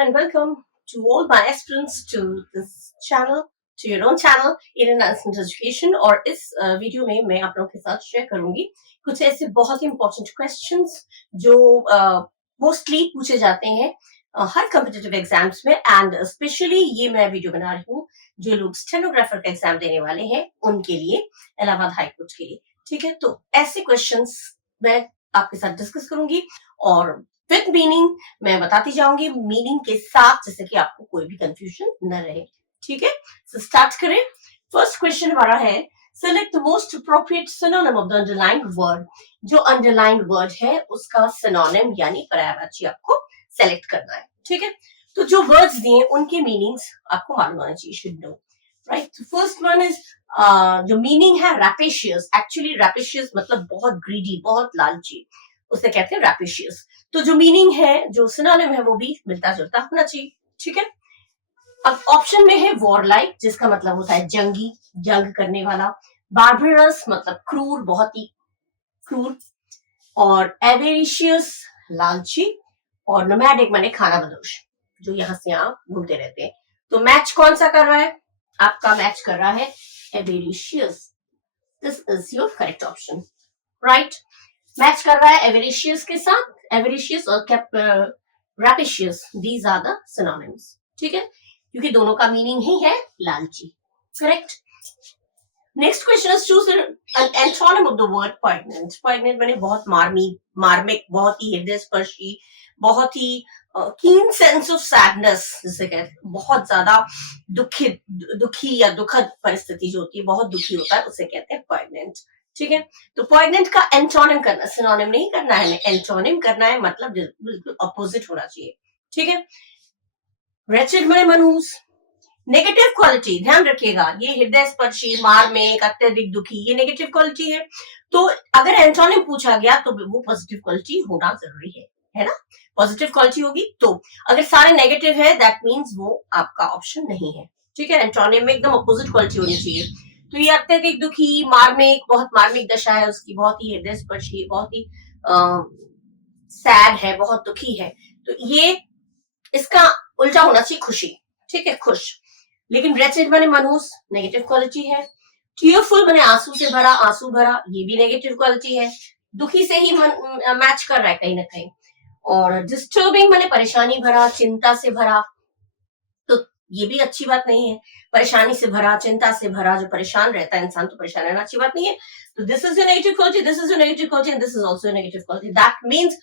everyone and welcome to all my aspirants to this channel, to your own channel, Indian Instant Education। और इस video में मैं आप लोगों के साथ शेयर करूंगी कुछ ऐसे बहुत ही इंपॉर्टेंट क्वेश्चंस जो मोस्टली पूछे जाते हैं हर कॉम्पिटिटिव एग्जाम्स में। एंड स्पेशली ये मैं वीडियो बना रही हूँ जो लोग स्टेनोग्राफर का एग्जाम देने वाले हैं उनके लिए, इलाहाबाद हाई कोर्ट के लिए। ठीक है, तो ऐसे क्वेश्चंस मैं आपके साथ डिस्कस करूंगी और विद मीनिंग मैं बताती जाऊंगी, मीनिंग के साथ, जैसे कि आपको कोई भी कंफ्यूजन न रहे। ठीक है, सो स्टार्ट करें। फर्स्ट क्वेश्चन हमारा है, select the most appropriate synonym of the underlined word. जो अंडरलाइंड वर्ड है उसका सिनोनिम यानी पर्यायवाची आपको सेलेक्ट करना है। ठीक है, तो जो वर्ड्स दिए उनके मीनिंग्स आपको मालूम होना चाहिए, should know, right. First one is जो मीनिंग है रैपेशियस। एक्चुअली रैपेशियस मतलब बहुत ग्रीडी, बहुत लालची, उसे कहते हैं रैपेशियस। तो जो मीनिंग है, जो सिनोनिम है, वो भी मिलता जुलता होना चाहिए। ठीक है, अब ऑप्शन में है वॉरलाइक, जिसका मतलब होता है जंगी, जंग करने वाला। बार्बरस मतलब क्रूर, बहुत ही क्रूर। और एवेरिशियस लालची। और नोमैडिक माने खाना बदोश, जो यहां से यहां घूमते रहते हैं। तो मैच कौन सा कर रहा है? आपका मैच कर रहा है avaricious. This is your correct option, right. Match कर रहा है एवेरिशियस के साथ, एवेरिशियस और rapacious, these are the synonyms. ठीक है, क्योंकि दोनों का मीनिंग ही है लालची, correct. Next question is choose an antonym of the word poignant. Poignant माने बहुत मार्मिक, बहुत ही हृदयस्पर्शी, बहुत ही कीन सेंस ऑफ सैडनेस, जिसे कहते हैं बहुत ज्यादा दुखी या दुखद परिस्थिति जो होती है, बहुत दुखी होता है, उसे कहते हैं पॉइग्नेंट। ठीक है, तो पॉइग्नेंट का एंटोनिम करना, सिनोनिम नहीं करना है, एंटोनिम करना है, मतलब बिल्कुल अपोजिट होना चाहिए। ठीक है, रेचिड में मनहूस, नेगेटिव क्वालिटी, ध्यान रखिएगा, ये हृदय स्पर्शी, मार्मिक, अत्यधिक दुखी, ये नेगेटिव क्वालिटी है। तो अगर एंटोनिम पूछा गया तो वो पॉजिटिव क्वालिटी होना जरूरी है ना। पॉजिटिव क्वालिटी होगी तो, अगर सारे नेगेटिव है दैट मीन्स वो आपका ऑप्शन नहीं है। ठीक है, एंटोनिम में एकदम अपोजिट क्वालिटी होनी चाहिए। तो ये अत्यधिक दुखी, मार्मिक, बहुत मार्मिक दशा है उसकी, बहुत ही हृदय स्पर्शी, बहुत ही सैड है, बहुत दुखी है। तो ये इसका उल्टा होना चाहिए खुशी। ठीक है, खुश। लेकिन रेचिड माने मनहूस, नेगेटिव क्वालिटी है। टीयरफुल माने आंसू से भरा, आंसू भरा, ये भी नेगेटिव क्वालिटी है, दुखी से ही मैच कर रहा है कहीं ना कहीं। और डिस्टर्बिंग माने परेशानी भरा, चिंता से भरा, तो ये भी अच्छी बात नहीं है। परेशानी से भरा, चिंता से भरा, जो परेशान रहता है इंसान, तो परेशान रहना अच्छी बात नहीं है। तो this is your negative quality, this is your negative quality and this is also negative quality. That means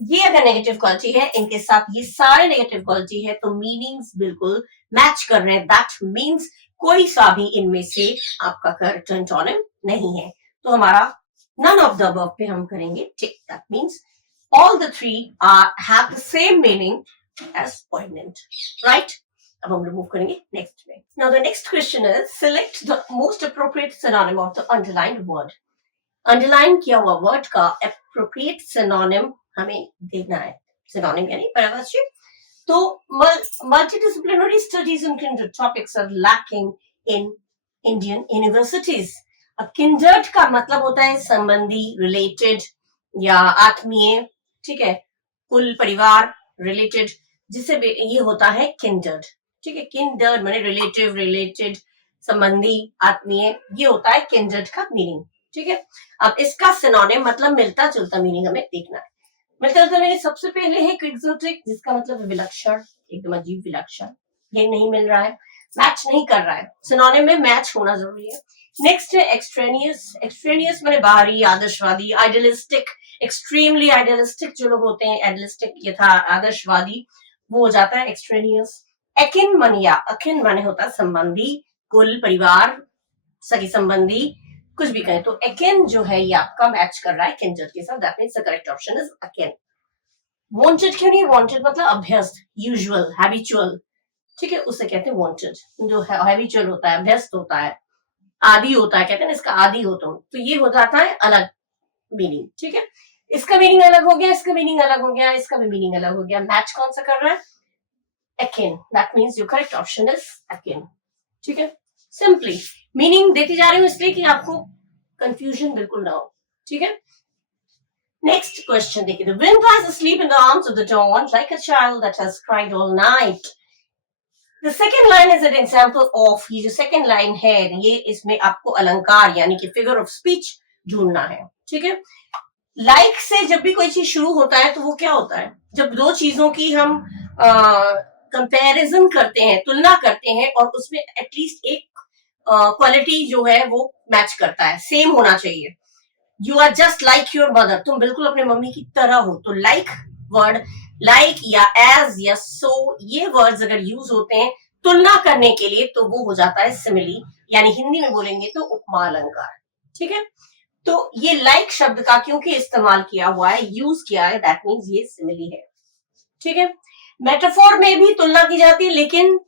ये अगर नेगेटिव क्वालिटी है, इनके साथ ये सारे नेगेटिव क्वालिटी है, तो मीनिंग्स बिल्कुल मैच कर रहे हैं। दैट मींस कोई सा भी इनमें से आपका करेक्ट एंटोनिम नहीं है। तो हमारा नन ऑफ द अबव पे हम करेंगे tick. That means all the three have the same meaning as poignant, right? अब हम मूव करेंगे नेक्स्ट में। Now the next question is, select the most appropriate synonym of the underlined word. Underline किया हुआ word का appropriate synonym हमें देखना है। synonym यानी पर्यायवाची। तो multidisciplinary studies in kindred topics are lacking in Indian universities. अब kindred का मतलब होता है संबंधी, रिलेटेड या आत्मीय। ठीक है, कुल परिवार, रिलेटेड, जिसे भी ये होता है kindred। ठीक है, kindred माने रिलेटिव, रिलेटेड, संबंधी, आत्मीय, ये होता है kindred का मीनिंग। ठीक है, अब इसका सिनोनिम मतलब मिलता जुलता मीनिंग हमें देखना है। मिलता जुलता मीनिंग सबसे पहले है एक्सोटिक, जिसका मतलब विलक्षण, एकदम अजीब, विलक्षण, ये नहीं मिल रहा है, मैच नहीं कर रहा है, सिनोनिम में मैच होना जरूरी है। नेक्स्ट है एक्सट्रेनियस। एक्सट्रेनियस माने बाहरी, आदर्शवादी, आइडियलिस्टिक, एक्सट्रीमली आइडियलिस्टिक जो लोग होते हैं, आइडियलिस्टिक यथा आदर्शवादी, वो हो जाता है एक्सट्रेनियस। एकिन मनिया, अकिन माने होता है संबंधी, कुल, परिवार, सगी संबंधी, कुछ भी कहें। तो अकिन जो है ये आपका मैच कर रहा है kindred के साथ, that means the correct option is akin. Wanted क्यों नहीं? वांटेड मतलब अभ्यस्त, यूजुअल, हैबिचुअल। ठीक है, उसे कहते हैं वांटेड, जो हैबिचुअल होता है, अभ्यस्त होता है, आदि होता है, कहते हैं ना इसका आदि होता हूं, तो ये हो जाता है अलग मीनिंग। ठीक है, इसका मीनिंग अलग हो गया, इसका मीनिंग अलग हो गया, इसका भी मीनिंग अलग हो गया। मैच कौन सा कर रहा है? Akin. That means your correct option is akin. ठीक है, सिंपली मीनिंग देती जा रही हूँ इसलिए कि आपको कंफ्यूजन बिल्कुल ना हो। ठीक है, नेक्स्ट क्वेश्चन देखिए, the wind lies asleep in the arms of the dawn like a child that has cried all night. The second line is an example of, ये जो second line है ये इसमें आपको अलंकार यानी कि figure of speech ढूंढना है, ठीक है। like से जब भी कोई चीज शुरू होता है तो वो क्या होता है, जब दो चीजों की हम कंपैरिजन करते हैं, तुलना करते हैं और उसमें एटलीस्ट एक क्वालिटी जो है वो मैच करता है, सेम होना चाहिए। You are just like your mother, तुम बिल्कुल अपने मम्मी की तरह हो। तो लाइक वर्ड, लाइक या एज या सो, ये वर्ड्स अगर यूज होते हैं तुलना करने के लिए तो वो हो जाता है सिमिली, यानी हिंदी में बोलेंगे तो उपमा अलंकार, ठीक है। तो ये लाइक शब्द का क्योंकि इस्तेमाल किया हुआ है, यूज किया है, दैट मीन्स ये सिमिली है, ठीक है। मेटाफोर में भी तुलना की जाती है लेकिन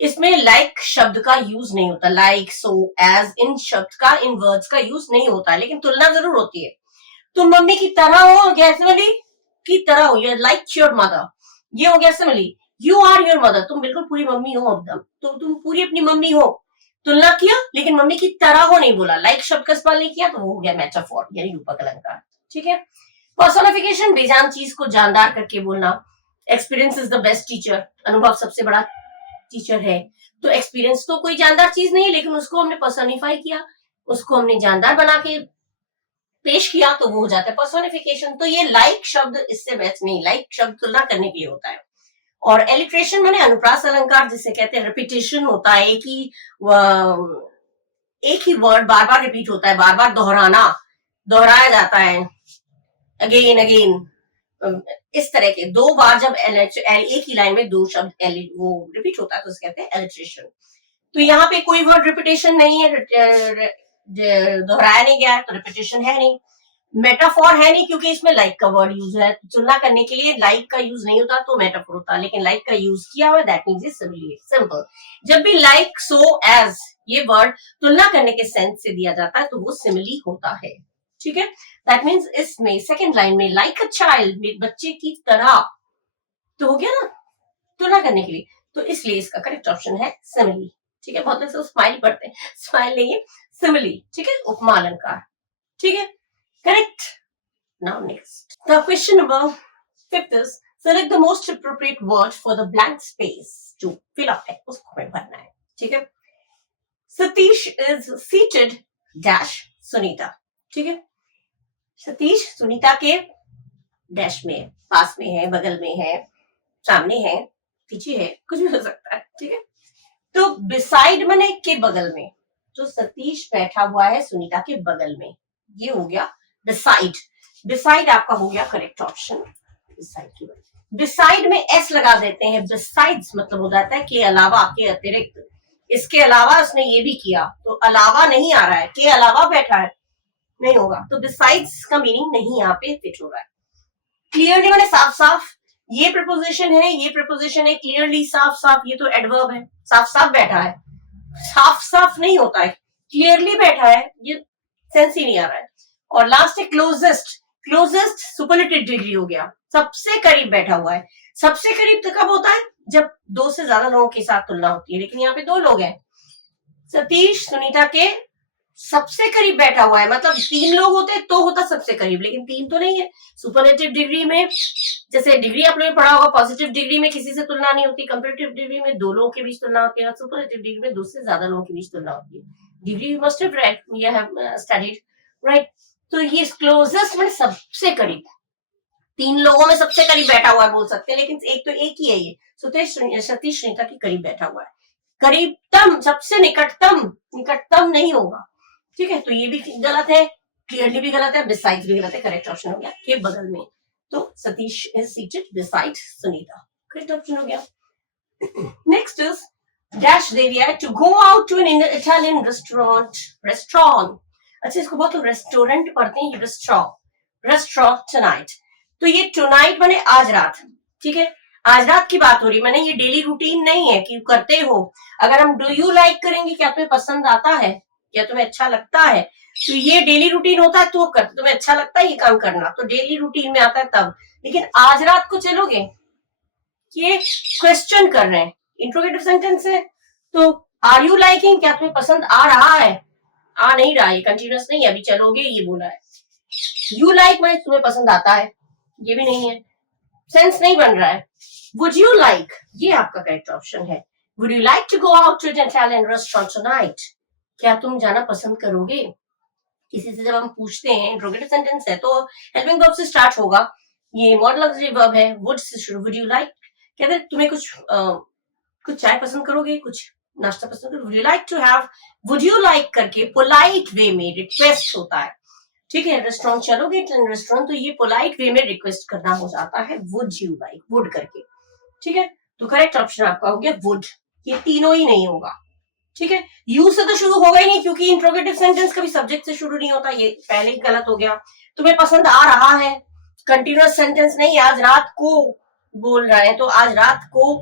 इसमें लाइक शब्द का यूज नहीं होता, लाइक सो एज इन शब्द का, इन वर्ड्स का यूज नहीं होता है, लेकिन तुलना जरूर होती है। तुम मम्मी की तरह हो, गया सिमिली, की तरह हो, यू लाइक योर मदर, ये हो गया simile. You are your mother, तुम बिल्कुल पूरी मम्मी हो एकदम, तो तुम पूरी अपनी मम्मी हो, तुलना किया लेकिन मम्मी की तरह हो नहीं बोला, लाइक शब्द का इस्तेमाल नहीं किया तो वो हो गया मेटाफोर यानी रूपक अलंकार, ठीक है। पर्सोनिफिकेशन, बेजान चीज को जानदार करके बोलना। Experience is the best teacher, अनुभव सबसे बड़ा टीचर है। तो एक्सपीरियंस तो कोई जानदार चीज नहीं है लेकिन उसको हमने पर्सोनिफाई किया, उसको हमने जानदार बना के पेश किया तो वो हो जाता है पर्सोनिफिकेशन। तो ये लाइक शब्द इससे मैच नहीं, लाइक शब्द तुलना करने के लिए होता है। और एलिट्रेशन माने अनुप्रास अलंकार जिसे कहते हैं, रिपीटेशन होता है, एक ही वर्ड बार बार रिपीट होता है, बार बार दोहराया जाता है, अगेन अगेन, इस तरह के दो बार जब एक ही लाइन में दो शब्द वो रिपीट होता है तो उसे कहते हैं एलिट्रेशन। तो यहाँ पे कोई वर्ड रिपीटेशन नहीं है, दोहराया नहीं गया है तो रिपीटेशन है नहीं। मेटाफोर है नहीं क्योंकि इसमें लाइक का वर्ड यूज है, तुलना करने के लिए लाइक का यूज नहीं होता तो मेटाफोर होता, लेकिन लाइक का यूज किया हुआ, दैट मींस इट्स सिंपल। जब भी लाइक, सो, एज ये वर्ड तुलना करने के सेंस से दिया जाता है तो वो सिमिली होता है, ठीक है। दैट मीन्स इसमें सेकेंड लाइन में लाइक अ चाइल्ड, बच्चे की तरह, तो हो गया ना तुलना करने के लिए, तो इसलिए इसका करेक्ट ऑप्शन है सिमिली, ठीक है। बहुत से स्माइल पढ़ते हैं, स्माइल नहीं है, सिमिली, ठीक है, उपमा अलंकार, ठीक है, correct. Now next, the question number 5 is select the most appropriate word for the blank space to fill up है, उसको हमें भरना है, ठीक है। Satish is seated dash Sunita, ठीक है। सतीश सुनीता के डैश में, पास में है, बगल में है, सामने है, पीछे है, कुछ भी हो सकता है, ठीक है। तो बिसाइड माने के बगल में, तो सतीश बैठा हुआ है सुनीता के बगल में, ये हो गया बिसाइड। बिसाइड आपका हो गया करेक्ट ऑप्शन, बिसाइड में एस लगा देते हैं, बिसाइड्स मतलब हो जाता है के अलावा, के अतिरिक्त, इसके अलावा उसने ये भी किया, तो अलावा नहीं आ रहा है, के अलावा बैठा है, नहीं होगा, तो बिसाइड्स का मीनिंग नहीं यहाँ पे फिट हो रहा है। क्लियरली माने साफ साफ, ये प्रपोजिशन है, ये प्रपोजिशन है, क्लियरली साफ साफ, ये तो एडवर्ब है, साफ साफ बैठा है, साफ साफ नहीं होता है, क्लियरली बैठा है, ये सेंस ही नहीं आ रहा है। और लास्ट है क्लोजेस्ट, क्लोजेस्ट सुपरलेटिव डिग्री हो गया, सबसे करीब बैठा हुआ है। सबसे करीब तो कब होता है, जब दो से ज्यादा लोगों के साथ तुलना होती है, लेकिन यहाँ पे दो लोग हैं, सतीश सुनीता के सबसे करीब बैठा हुआ है, मतलब 3 लोग होते तो होता सबसे करीब, लेकिन 3 तो नहीं है। सुपरलेटिव डिग्री में जैसे डिग्री आप लोगों ने पढ़ा होगा, पॉजिटिव डिग्री में किसी से तुलना नहीं होती, कंपैरेटिव डिग्री में 2 लोगों के बीच तुलना होती है, सुपरलेटिव डिग्री में 2 से ज्यादा लोगों के बीच तुलना होती है। Degree you must have read, you have studied, right. तो ये क्लोजेस्ट में सबसे करीब, 3 लोगों में सबसे करीब बैठा हुआ है बोल सकते हैं, लेकिन एक तो एक ही है ये, सतीश सुनीता के करीब बैठा हुआ है। करीबतम, सबसे निकटतम, निकटतम नहीं होगा, ठीक है। तो ये भी गलत है, क्लियरली भी गलत है, बिसाइड भी गलत है, करेक्ट ऑप्शन हो गया के बगल में, तो Satish is seated beside Sunita, correct option हो गया। नेक्स्ट इज डैश दे दिया है, to go out to an Italian restaurant, अच्छा इसको बहुत लोग रेस्टोरेंट पढ़ते हैं, रेस्टोरेंट टुनाइट, तो ये टुनाइट माने आज रात, ठीक है, आज रात की बात हो रही, माने ये डेली रूटीन नहीं है कि करते हो। अगर हम डू यू लाइक करेंगे, क्या तुम्हें पसंद आता है, क्या तुम्हें अच्छा लगता है, तो ये डेली रूटीन होता है तो करते, तुम्हें अच्छा लगता है ये काम करना, तो डेली रूटीन में आता है तब। लेकिन आज रात को चलोगे, ये क्वेश्चन कर रहे हैं, इंट्रोगेटिव सेंटेंस है, तो आर यू लाइकिंग, क्या तुम्हें पसंद आ रहा है, आ नहीं रहा है, कंटिन्यूअस नहीं है, अभी चलोगे ये बोला है। यू लाइक माने तुम्हें पसंद आता है, ये भी नहीं है, सेंस नहीं बन रहा है. वुड यू लाइक, ये आपका करेक्ट ऑप्शन है. Would you like to go out to an Italian restaurant tonight, क्या तुम जाना पसंद करोगे. किसी से जब हम पूछते हैं, इंट्रोगेटिव सेंटेंस है तो हेल्पिंग वर्ब से स्टार्ट होगा. ये मॉडल ऑक्सिलरी वर्ब है, वुड से शुरू. वुड यू लाइक, कहते हैं तुम्हें कुछ चाय पसंद करोगे, कुछ नाश्ता पसंद करोगे. Would you like to have, would you like करके पोलाइट वे में रिक्वेस्ट होता है. ठीक है, रेस्टोरेंट चलोगे रेस्टोरेंट, तो ये पोलाइट वे में रिक्वेस्ट करना हो जाता है वुड यू लाइक, वुड करके. ठीक है, तो करेक्ट ऑप्शन आपका हो गया वुड. ये तीनों ही नहीं होगा. ठीक है, यू से तो शुरू होगा ही नहीं, क्योंकि इंट्रोगेटिव सेंटेंस कभी सब्जेक्ट से शुरू नहीं होता, ये पहले ही गलत हो गया. तुम्हें पसंद आ रहा है, कंटिन्यूअस सेंटेंस नहीं, आज रात को बोल रहा है, तो आज रात को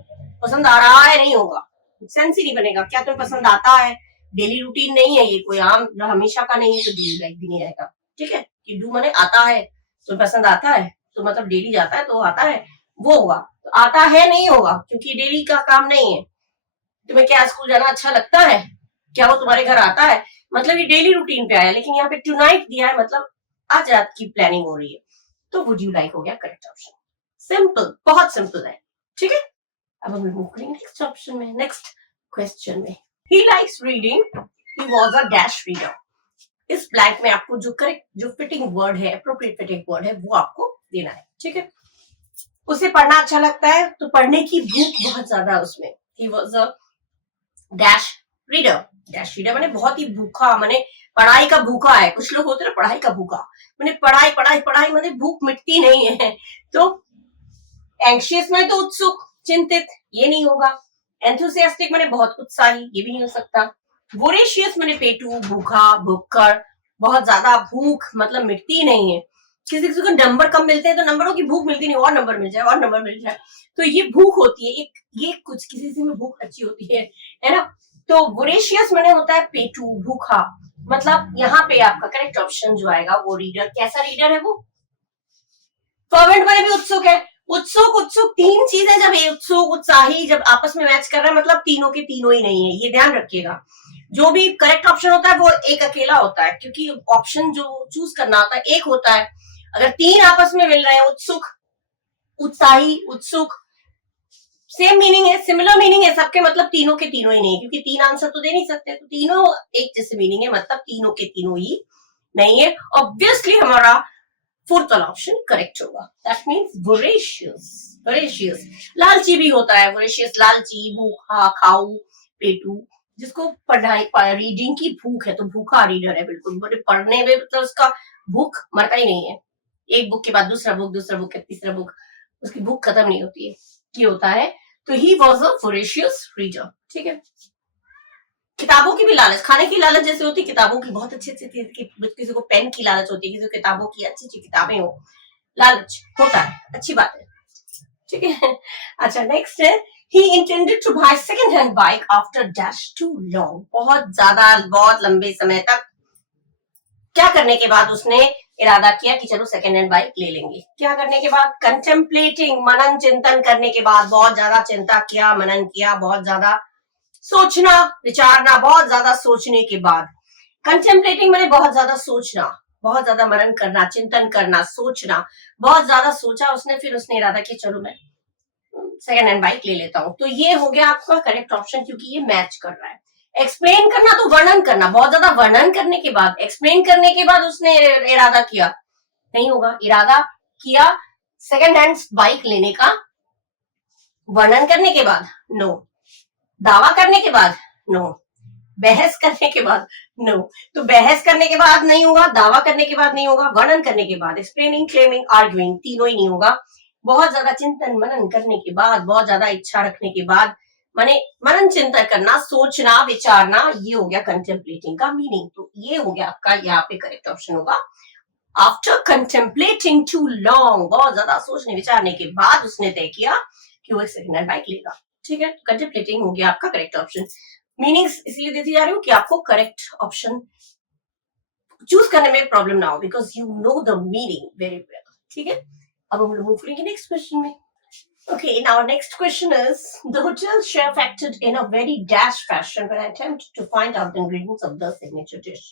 पसंद आ रहा है नहीं होगा, सेंस ही नहीं बनेगा. क्या तुम्हें पसंद आता है, डेली रूटीन नहीं है, ये कोई आम हमेशा का नहीं है, तो डू लाइक भी नहीं आएगा. ठीक है, कि डू माने आता है, तुम्हें पसंद आता है, तो मतलब डेली जाता है तो आता है, वो होगा. तो आता है नहीं होगा, क्योंकि डेली का काम नहीं है. तुम्हें क्या स्कूल जाना अच्छा लगता है, क्या वो तुम्हारे घर आता है, मतलब ये डेली रूटीन पे आया. लेकिन यहाँ पे टुनाइट दिया है, मतलब आज रात की प्लानिंग हो रही है, तो वुड यू लाइक हो गया करेक्ट ऑप्शन. सिंपल, बहुत सिंपल है. ठीक है, अब हम मूव करेंगे नेक्स्ट ऑप्शन में, नेक्स्ट क्वेश्चन में. He likes reading, he was a dash reader. इस ब्लैंक में आपको जो करेक्ट, जो फिटिंग वर्ड है, अप्रोप्रिएट फिटिंग वर्ड है, वो आपको देना है. ठीक है, उसे पढ़ना अच्छा लगता है, तो पढ़ने की भूख बहुत ज्यादा है उसमें. He was a dash reader. Dash reader माने बहुत ही भूखा, माने पढ़ाई का भूखा है. कुछ लोग होते हैं पढ़ाई का भूखा, माने पढ़ाई पढ़ाई पढ़ाई, माने भूख मिटती नहीं है. तो एंग्शियस माने तो उत्सुक, चिंतित, ये नहीं होगा. एंथुसियास्टिक माने बहुत उत्साही, ये भी नहीं हो सकता. वोरेशियस माने पेटू, भूखा, भूखकर, बहुत ज्यादा भूख, मतलब मिटती नहीं है. किसी किसी को नंबर कम मिलते हैं तो नंबरों की भूख मिलती नहीं, और नंबर मिल जाए, और नंबर मिल जाए, तो ये भूख होती है एक, ये कुछ किसी में भूख अच्छी होती है ना. तो वोरेशियस माने होता है पेटू, भूखा. मतलब यहाँ पे आपका करेक्ट ऑप्शन जो आएगा वो रीडर. कैसा रीडर है वो, फर्वेंट माने भी उत्सुक है. उत्सुक उत्सुक तीन चीजें जब उत्सुक उत्साही जब आपस में मैच कर रहा है, मतलब तीनों के तीनों ही नहीं है, ये ध्यान रखिएगा. जो भी करेक्ट ऑप्शन होता है वो एक अकेला होता है, क्योंकि ऑप्शन जो चूज करना होता है एक होता है. अगर तीन आपस में मिल रहे हैं, उत्सुक, उत्साही, उत्सुक, सेम मीनिंग है, सिमिलर मीनिंग है सबके, मतलब तीनों के तीनों ही नहीं, क्योंकि तीन आंसर तो दे नहीं सकते, तो तीनों एक जैसे मीनिंग है, मतलब तीनों के तीनों ही नहीं है. ऑब्वियसली हमारा फोर्थ वाला ऑप्शन करेक्ट होगा. That means voracious. वोरेशियस लालची भी होता है, वोरेशियस लालची, भूखा, खाऊ, पेटू. जिसको पढ़ाई रीडिंग की भूख है, तो भूखा रीडर है बिल्कुल. पढ़ने में मतलब उसका भूख मरता ही नहीं है, एक बुक के बाद दूसरा बुक, दूसरा बुक के तीसरा बुक, उसकी भूख खत्म नहीं होती है, की होता है. तो he was a voracious reader. ठीक है, किताबों की भी लालच, खाने की लालच जैसे होती है, किताबों की बहुत अच्छी अच्छी, किसी को पेन की लालच होती है, किसी को किताबों की अच्छी अच्छी किताबें हो, लालच होता है, अच्छी बात है. ठीक है, अच्छा नेक्स्ट है, he intended to buy second hand bike after dash too long. बहुत ज्यादा, बहुत लंबे समय तक क्या करने के बाद उसने इरादा किया कि चलो सेकेंड हैंड बाइक ले लेंगे. क्या करने के बाद, कंटेम्पलेटिंग, मनन चिंतन करने के बाद, बहुत ज्यादा चिंता किया, मनन किया, बहुत ज्यादा सोचना विचारना, बहुत ज्यादा सोचने के बाद. कंटेम्पलेटिंग मैंने बहुत ज्यादा सोचना, बहुत ज्यादा मनन करना, चिंतन करना, सोचना, बहुत ज्यादा सोचा उसने, फिर उसने इरादा किया चलो मैं सेकेंड हैंड बाइक ले लेता हूं. तो ये हो गया आपका करेक्ट ऑप्शन, क्योंकि ये मैच कर रहा है. एक्सप्लेन करना तो वर्णन करना, बहुत ज्यादा वर्णन करने के बाद, एक्सप्लेन करने के बाद उसने इरादा किया, नहीं होगा. इरादा किया सेकेंड हैंड बाइक लेने का, वर्णन करने के बाद नो, दावा करने के बाद नो, बहस करने के बाद नो. तो बहस करने के बाद नहीं होगा, दावा करने के बाद नहीं होगा, वर्णन करने के बाद, एक्सप्लेनिंग, क्लेमिंग, आर्ग्यूइंग, तीनों ही नहीं होगा. बहुत ज्यादा चिंतन मनन करने के बाद, बहुत ज्यादा इच्छा रखने के बाद, माने मनन चिंतन करना, सोचना, विचारना, ये हो गया कंटेम्पलेटिंग का मीनिंग. तो ये हो गया आपका यहाँ पे करेक्ट ऑप्शन होगा. आफ्टर कंटेम्पलेटिंग टू लॉन्ग, बहुत ज्यादा सोचने विचारने के बाद उसने तय किया कि वो एक सेकेंड हैंड बाइक लेगा. ठीक है, कंटेम्पलेटिंग हो गया आपका करेक्ट ऑप्शन. मीनिंग्स इसलिए देती जा रही हूँ कि आपको करेक्ट ऑप्शन चूज करने में प्रॉब्लम ना हो, because you know the meaning very well. ठीक है, अब हम लोग मूव करेंगे नेक्स्ट क्वेश्चन में. Okay, now next question is, the hotel chef acted in a very dash fashion when attempted to find out the ingredients of the signature dish.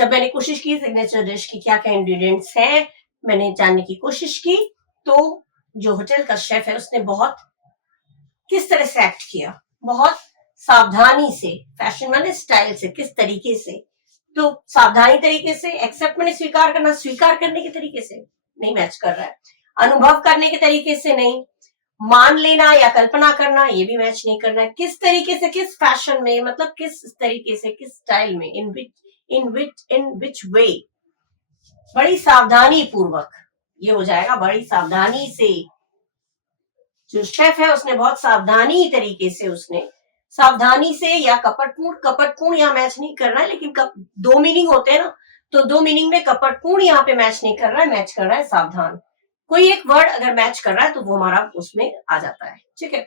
जब मैंने कोशिश की सिग्नेचर डिश की क्या क्या इंग्रेडिएंट्स हैं, मैंने जानने की कोशिश की, तो जो होटल का शेफ है उसने बहुत किस तरह से एक्ट किया, बहुत सावधानी से, फैशन माने स्टाइल से, किस तरीके से, तो सावधानी तरीके से, एक्सेप्ट मैंने स्वीकार करना, स्वीकार करने के तरीके से नहीं मैच कर रहा है, अनुभव करने के तरीके से नहीं, मान लेना या कल्पना करना ये भी मैच नहीं करना है, किस तरीके से, किस फैशन में, मतलब किस तरीके से, किस स्टाइल में, इन विच वे, बड़ी सावधानी पूर्वक, ये हो जाएगा बड़ी सावधानी से। जो शेफ है उसने बहुत सावधानी तरीके से, उसने सावधानी से या कपटपूर्ण यहाँ मैच नहीं कर रहा है, लेकिन दो मीनिंग होते हैं ना, तो दो मीनिंग में कपटपूर्ण यहाँ पे मैच नहीं कर रहा है, मैच कर रहा है सावधान। कोई एक वर्ड अगर मैच कर रहा है तो वो हमारा उसमें आ जाता है, ठीक है।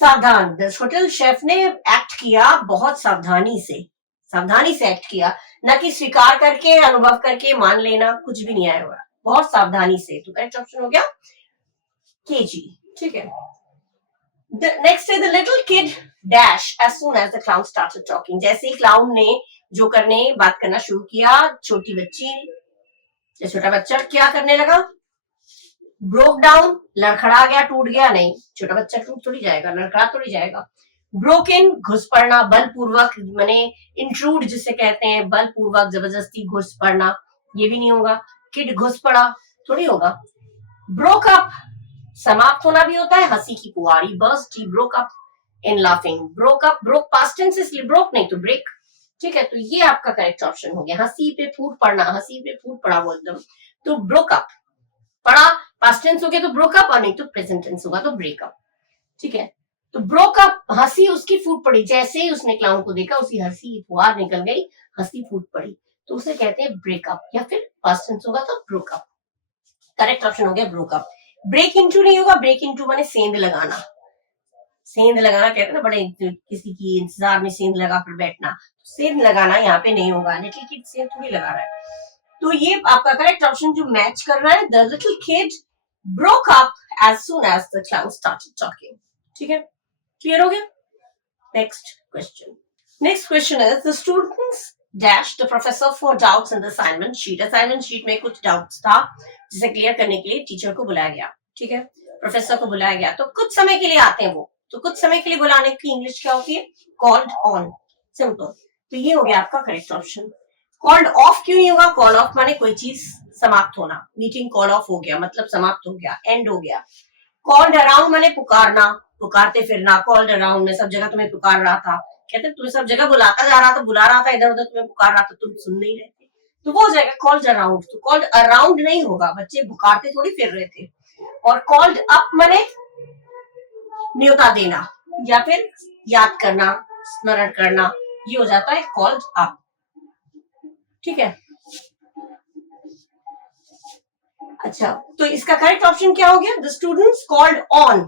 सावधान, द होटल शेफ ने एक्ट किया बहुत सावधानी से एक्ट किया, न कि स्वीकार करके, अनुभव करके, मान लेना, कुछ भी नहीं आया हुआ, बहुत सावधानी से। तो करेक्ट ऑप्शन हो गया केजी, ठीक है। नेक्स्ट है the little kid dash as soon as the clown started talking. जैसे ही क्लाउन ने जो करने बात करना शुरू किया, छोटी बच्ची या छोटा बच्चा क्या करने लगा, ब्रोक डाउन, लड़खड़ा गया, टूट गया नहीं, छोटा बच्चा टूट थोड़ी जाएगा, लड़खड़ा थोड़ी जाएगा। ब्रोकन, घुस पड़ना, बलपूर्वक, माने इंट्रूड जिसे कहते हैं, बलपूर्वक जबरदस्ती घुस पड़ना, ये भी नहीं होगा। किड घुस पड़ा थोड़ी होगा। ब्रोक अप, समाप्त होना भी होता है, हंसी की पुआरी, burst, he broke up in laughing. Broke up, broke past tense इसलिए ब्रोक नहीं तो ब्रेक, ठीक है। तो ये आपका करेक्ट ऑप्शन हो गया, हंसी पे फूट पड़ना, हंसी पे फूट पड़ा वो एकदम, तो ब्रोक अप, पड़ा पास्ट टेंस हो गया तो ब्रोक अप, और नहीं तो प्रेजेंट टेंस होगा तो ब्रेकअप, ठीक है। तो ब्रोक अप, हंसी उसकी फूट पड़ी, जैसे ही उसने क्लाउन को देखा उसकी हंसी फुहार निकल गई, हंसी फूट पड़ी, तो उसे कहते हैं ब्रेकअप, या फिर पास्ट टेंस होगा तो ब्रोकअप। करेक्ट ऑप्शन हो गया ब्रोकअप। ब्रेक इनटू नहीं होगा, ब्रेक इनटू माने सेंध लगाना, सेंध लगाना कहते हैं ना, बड़े किसी की इंतजार में सेंध लगा कर बैठना, सेंध लगाना यहाँ पे नहीं होगा, लिटिल किड सेंध थोड़ी लगा रहा है। तो ये आपका करेक्ट ऑप्शन जो मैच कर रहा है, the little kid broke up as soon as the clown started talking, ठीक है। क्लियर हो गया। Next question is the students dash the professor for doubts in the assignment sheet. Assignment sheet में कुछ डाउट्स था जिसे क्लियर करने के लिए टीचर को बुलाया गया, ठीक है, प्रोफेसर को बुलाया गया। तो कुछ समय के लिए आते हैं वो, तो कुछ समय के लिए बुलाने की इंग्लिश क्या होती है, कॉल्ड ऑन, सिंपल। तो ये हो गया आपका करेक्ट ऑप्शन। कॉल्ड ऑफ क्यों नहीं होगा, कॉल ऑफ माने कोई चीज समाप्त होना, मीटिंग कॉल ऑफ हो गया मतलब समाप्त हो गया, एंड हो गया। कॉल्ड अराउंड माने पुकारना, पुकारते फिरना, कॉल्ड अराउंड में सब जगह तुम्हें पुकार रहा था, कहते तुम्हें सब जगह बुलाता जा रहा था, बुला रहा था, इधर उधर तुम्हें पुकार रहा था, तुम सुन नहीं रहे थे, तो वो हो जाएगा कॉल्ड अराउंड। तो कॉल्ड अराउंड नहीं होगा, बच्चे पुकारते थोड़ी फिर रहे थे। और कॉल्ड अप माने न्योता देना या फिर याद करना, स्मरण करना, ये हो जाता है कॉल्ड अप, ठीक है। अच्छा, तो इसका करेक्ट ऑप्शन क्या हो गया, the students called on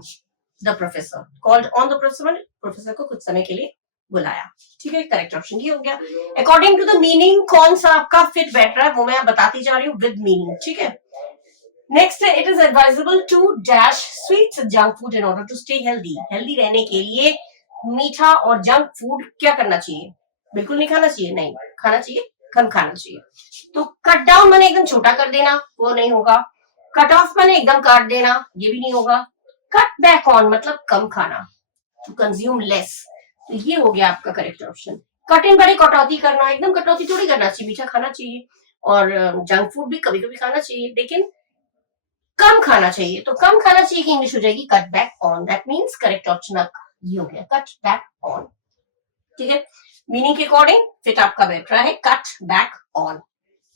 the professor, called on the professor माने प्रोफेसर को कुछ समय के लिए बुलाया, ठीक है। करेक्ट ऑप्शन ये हो गया। अकॉर्डिंग टू द मीनिंग कौन सा आपका फिट बैठ रहा है वो मैं बताती जा रही हूँ विद मीनिंग, ठीक है। नेक्स्ट है, it is advisable to dash sweets junk food in order to stay healthy. Healthy रहने के लिए मीठा और जंक फूड क्या करना चाहिए, बिल्कुल नहीं खाना चाहिए, नहीं खाना चाहिए, कम खाना चाहिए। तो कट डाउन माने एकदम छोटा कर देना, वो नहीं होगा। कट ऑफ माने एकदम काट देना, ये भी नहीं होगा। कट बैक ऑन मतलब कम खाना, टू कंज्यूम लेस, तो ये हो गया आपका करेक्ट ऑप्शन। कट इन बड़े कटौती करना, एकदम कटौती थोड़ी करना चाहिए, मीठा खाना चाहिए और जंक फूड भी कभी कभी खाना चाहिए, लेकिन कम खाना चाहिए। तो कम खाना चाहिए की इंग्लिश हो जाएगी cut back on, that means correct option आपका ये हो गया, कट बैक ऑन, ठीक है। मीनिंग के अकॉर्डिंग फिट आपका बैठ रहा है कट बैक ऑन,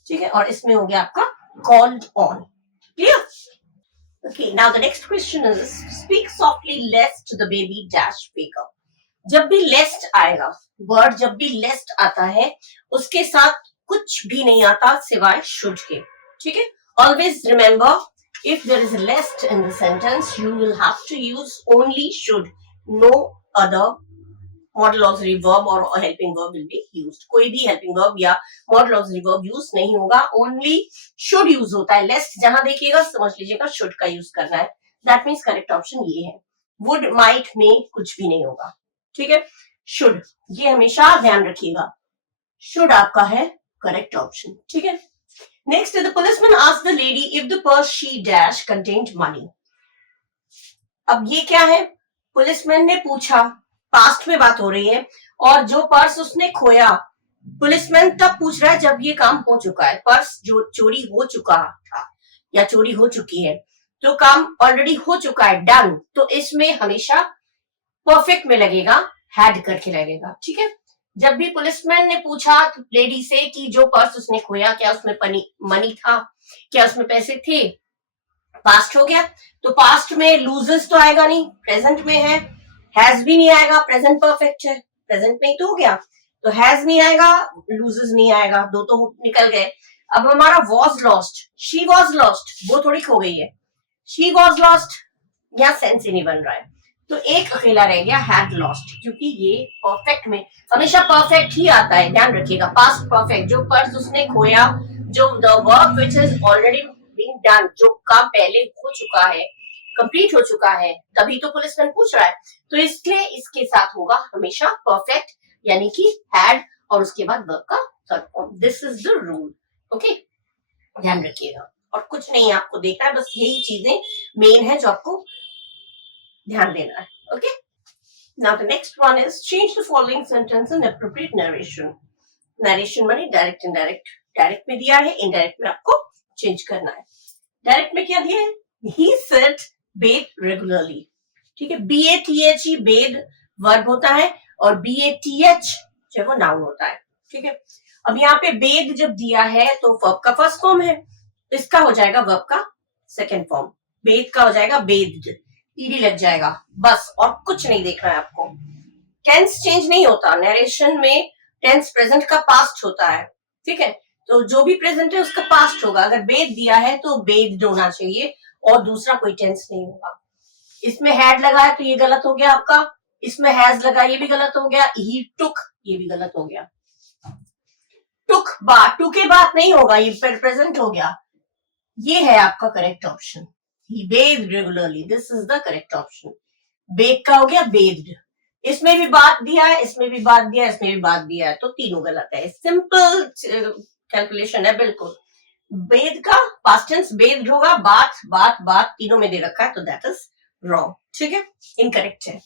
ठीक है। और इसमें हो गया आपका called on, clear. Okay, now the next question is speak softly lest to the baby dash wake up. जब भी लेस्ट आएगा, वर्ड जब भी लेस्ट आता है उसके साथ कुछ भी नहीं आता सिवाय शुड के, ठीक है। Always remember if there is lest in the sentence you will have to use only should, no other modal auxiliary verb or helping verb will be used. कोई भी helping verb या modal auxiliary verb use नहीं होगा, only should use होता है। lest जहां देखिएगा समझ लीजिएगा should का use करना है, that means correct option ये है। would, might, may कुछ भी नहीं होगा, ठीक है। should ये हमेशा ध्यान रखिएगा, should आपका है करेक्ट ऑप्शन। ठीक है, next the policeman asked the lady if the purse she dash contained money. अब ये क्या है, पुलिसमैन ने पूछा, पास्ट में बात हो रही है, और जो पर्स उसने खोया, पुलिसमैन तब पूछ रहा है जब ये काम हो चुका है, पर्स जो चोरी हो चुका था या चोरी हो चुकी है, तो काम ऑलरेडी हो चुका है, डन, तो इसमें हमेशा परफेक्ट में लगेगा, हैड करके लगेगा। ठीक है, जब भी पुलिसमैन ने पूछा लेडी से कि जो पर्स उसने खोया, क्या उसमें मनी था, क्या उसमें पैसे थे, पास्ट हो गया, तो पास्ट में लूजेस तो आएगा नहीं, प्रेजेंट में हैज भी नहीं आएगा, प्रेजेंट परफेक्ट है, प्रेजेंट में ही तो हो गया, तो हैज नहीं आएगा, लूजेस नहीं आएगा, दो तो निकल गए। अब हमारा was lost, she was lost, वो थोड़ी खो गई है, शी वॉज लॉस्ट, यहाँ सेंस ही नहीं बन रहा है, तो एक अकेला रह गया हैड लॉस्ट, क्योंकि ये परफेक्ट में हमेशा परफेक्ट ही आता है, ध्यान रखिएगा, पास्ट परफेक्ट, जो पर्स उसने खोया, जो the work which is already being done, जो काम पहले हो चुका है, कंप्लीट हो चुका है, तभी तो पुलिसमैन पूछ रहा है, तो इसलिए इसके साथ होगा हमेशा परफेक्ट, यानी कि हैड और उसके बाद वर्ब का third form. This is the rule, okay, ध्यान रखिएगा, और कुछ नहीं आपको देखना है, बस यही चीजें मेन है जो आपको ध्यान देना है, okay. Now the next one is change the following sentence in appropriate narration. Narration माने डायरेक्ट इनडायरेक्ट, डायरेक्ट में दिया है, इनडायरेक्ट में आपको चेंज करना है। डायरेक्ट में क्या दिया है, he said bathe regularly, ठीक है, BATHE bathe वर्ब होता है और BATH जो वो नाउन होता है, ठीक है। अब यहाँ पे bathe जब दिया है तो वर्ब का फर्स्ट फॉर्म है, तो इसका हो जाएगा वर्ब का सेकंड फॉर्म, bathe का हो जाएगा bathed, ईडी लग जाएगा, बस, और कुछ नहीं देखना है आपको। टेंस चेंज नहीं होता नरेशन में, टेंस प्रेजेंट का पास्ट होता है, ठीक है, तो जो भी प्रेजेंट है उसका पास्ट होगा, अगर बेद दिया है तो बेद होना चाहिए और दूसरा कोई टेंस नहीं होगा। इसमें हैड लगा है तो ये गलत हो गया आपका, इसमें हैज लगा ये भी गलत हो गया, ही टुक ये भी गलत हो गया, टुक बात, टू के बाद नहीं होगा, ये प्रेजेंट हो गया, ये है आपका correct option, he bathed regularly, this is the correct option. Bathed का हो गया बेद्ड, इसमें भी बात दिया है, इसमें भी बात दिया है, इसमें भी बात दिया है, तो तीनों गलत है, सिंपल कैलकुलेशन है बिल्कुल। बेद का पास्ट टेंस बेद होगा, बात बात बात तीनों में दे रखा है, तो दैट इज रॉन्ग, ठीक है, इनकरेक्ट है।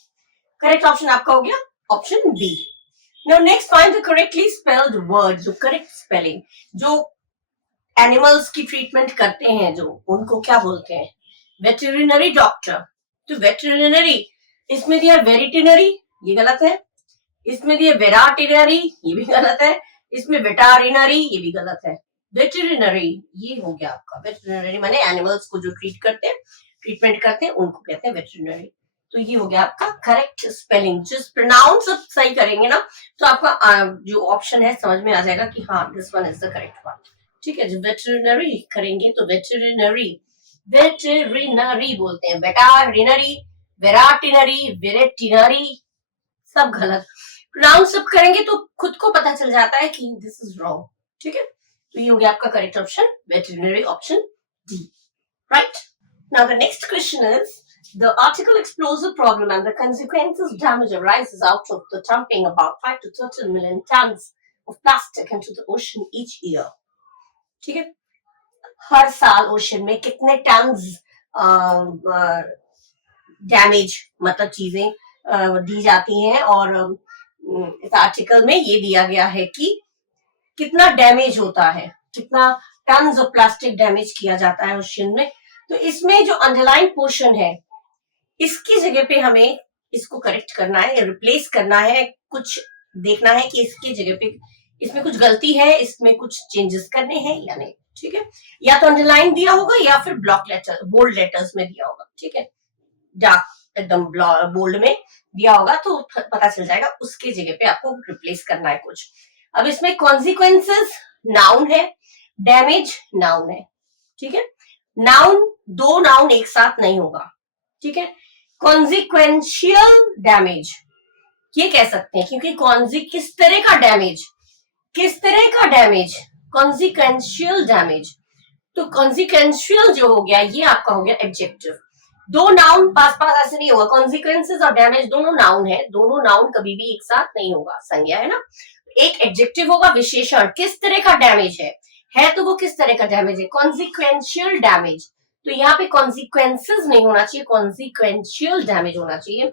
करेक्ट ऑप्शन आपका हो गया option B. Now next find the correctly spelled word, जो करेक्ट स्पेलिंग, जो एनिमल्स की ट्रीटमेंट करते हैं जो, उनको क्या बोलते हैं, वेटरिनरी डॉक्टर, तो वेटरिनरी, इसमें दिया वेरिटिनरी ये गलत है, इसमें दिया वेराटिनरी ये भी गलत है, इसमें वेटारिनरी ये भी गलत है, वेटरिनरी ये हो गया आपका, वेटरिनरी माने एनिमल्स को जो ट्रीटमेंट करते हैं उनको कहते हैं वेटरिनरी, तो ये हो गया आपका करेक्ट स्पेलिंग। जिस प्रोनाउंस आप सही करेंगे ना तो आपका जो ऑप्शन है समझ में आ जाएगा कि हाँ this one is the correct one, ठीक है। जब वेटरिनरी करेंगे तो वेटरिनरी, वेटरिनरी बोलते हैं, वेटारिनरी, वेराटिनरी, वेरेटिनरी सब गलत, प्रोनाउंस सब करेंगे तो खुद को पता चल जाता है कि दिस इज रॉन्ग, ठीक है, तो ये हो गया आपका correct option veterinary, option D, right. Now the next question is the article explores the problem and the consequences damage arises out of the dumping about 5 to 13 million tons of plastic into the ocean each year, ठीक है, हर साल ocean में कितने turns damage मतलब चीजें दी जाती हैं, और इस आर्टिकल में ये दिया गया है कि कितना डैमेज होता है, कितना टन्स ऑफ प्लास्टिक डैमेज किया जाता है ओशन में, तो इसमें जो अंडरलाइन पोर्शन है इसकी जगह पे हमें इसको करेक्ट करना है या रिप्लेस करना है, कुछ देखना है कि इसकी जगह पे इसमें कुछ गलती है, इसमें कुछ चेंजेस करने हैं या नहीं, ठीक है, या तो अंडरलाइन दिया होगा या फिर ब्लॉक लेटर बोल्ड लेटर्स में दिया होगा, ठीक है, डार्क एकदम बोल्ड में दिया होगा तो पता चल जाएगा, उसके जगह पे आपको रिप्लेस करना है कुछ। अब इसमें कॉन्सिक्वेंसेस नाउन है, डैमेज नाउन है, ठीक है, नाउन दो नाउन एक साथ नहीं होगा, ठीक है, कॉन्सिक्वेंशियल डैमेज ये कह सकते हैं, क्योंकि किस तरह का डैमेज, किस तरह का डैमेज, कॉन्सिक्वेंशियल डैमेज, तो कॉन्सिक्वेंशियल जो हो गया ये आपका हो गया एडजेक्टिव, दो नाउन पास पास ऐसे नहीं होगा, कॉन्सिक्वेंसेस और डैमेज दोनों नाउन है, दोनों नाउन कभी भी एक साथ नहीं होगा, संज्ञा है ना, एक एडजेक्टिव होगा विशेषण, किस तरह का डैमेज है तो वो किस तरह का डैमेज है, कॉन्सिक्वेंशियल डैमेज। तो यहाँ पे कॉन्सिक्वेंसेस नहीं होना चाहिए, कॉन्सिक्वेंशियल डैमेज होना चाहिए।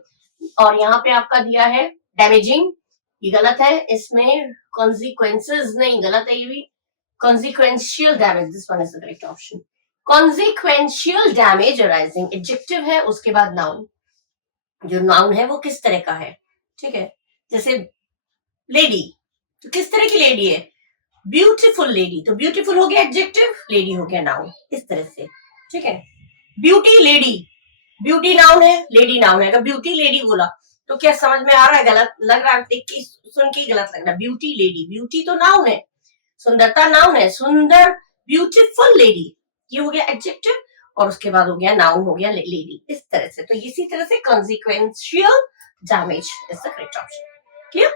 और यहाँ पे आपका दिया है डैमेजिंग, ये गलत है, इसमें कॉन्सिक्वेंसेस नहीं, गलत है ये भी, consequential damage, this one is the correct option. Consequential damage arising, adjective है, उसके बाद नाउन, जो नाउन है वो किस तरह का है, ठीक है। जैसे लेडी, तो किस तरह की लेडी है, ब्यूटीफुल लेडी, तो ब्यूटीफुल हो गया एडजेक्टिव, लेडी हो गया नाउन, इस तरह से, ठीक है। ब्यूटी लेडी, ब्यूटी नाउन है, लेडी नाउन है, अगर ब्यूटी लेडी बोला तो क्या समझ में आ रहा है, गलत लग रहा है, देख के सुन के गलत लग रहा है। ब्यूटी लेडी, ब्यूटी तो नाउन है, सुंदरता नाउन है, सुंदर ब्यूटीफुल लेडी, ये हो गया एडजेक्टिव, और उसके बाद हो गया नाउन, हो गया लेडी, इस तरह से। तो इसी तरह से consequential damage is the correct option. Clear?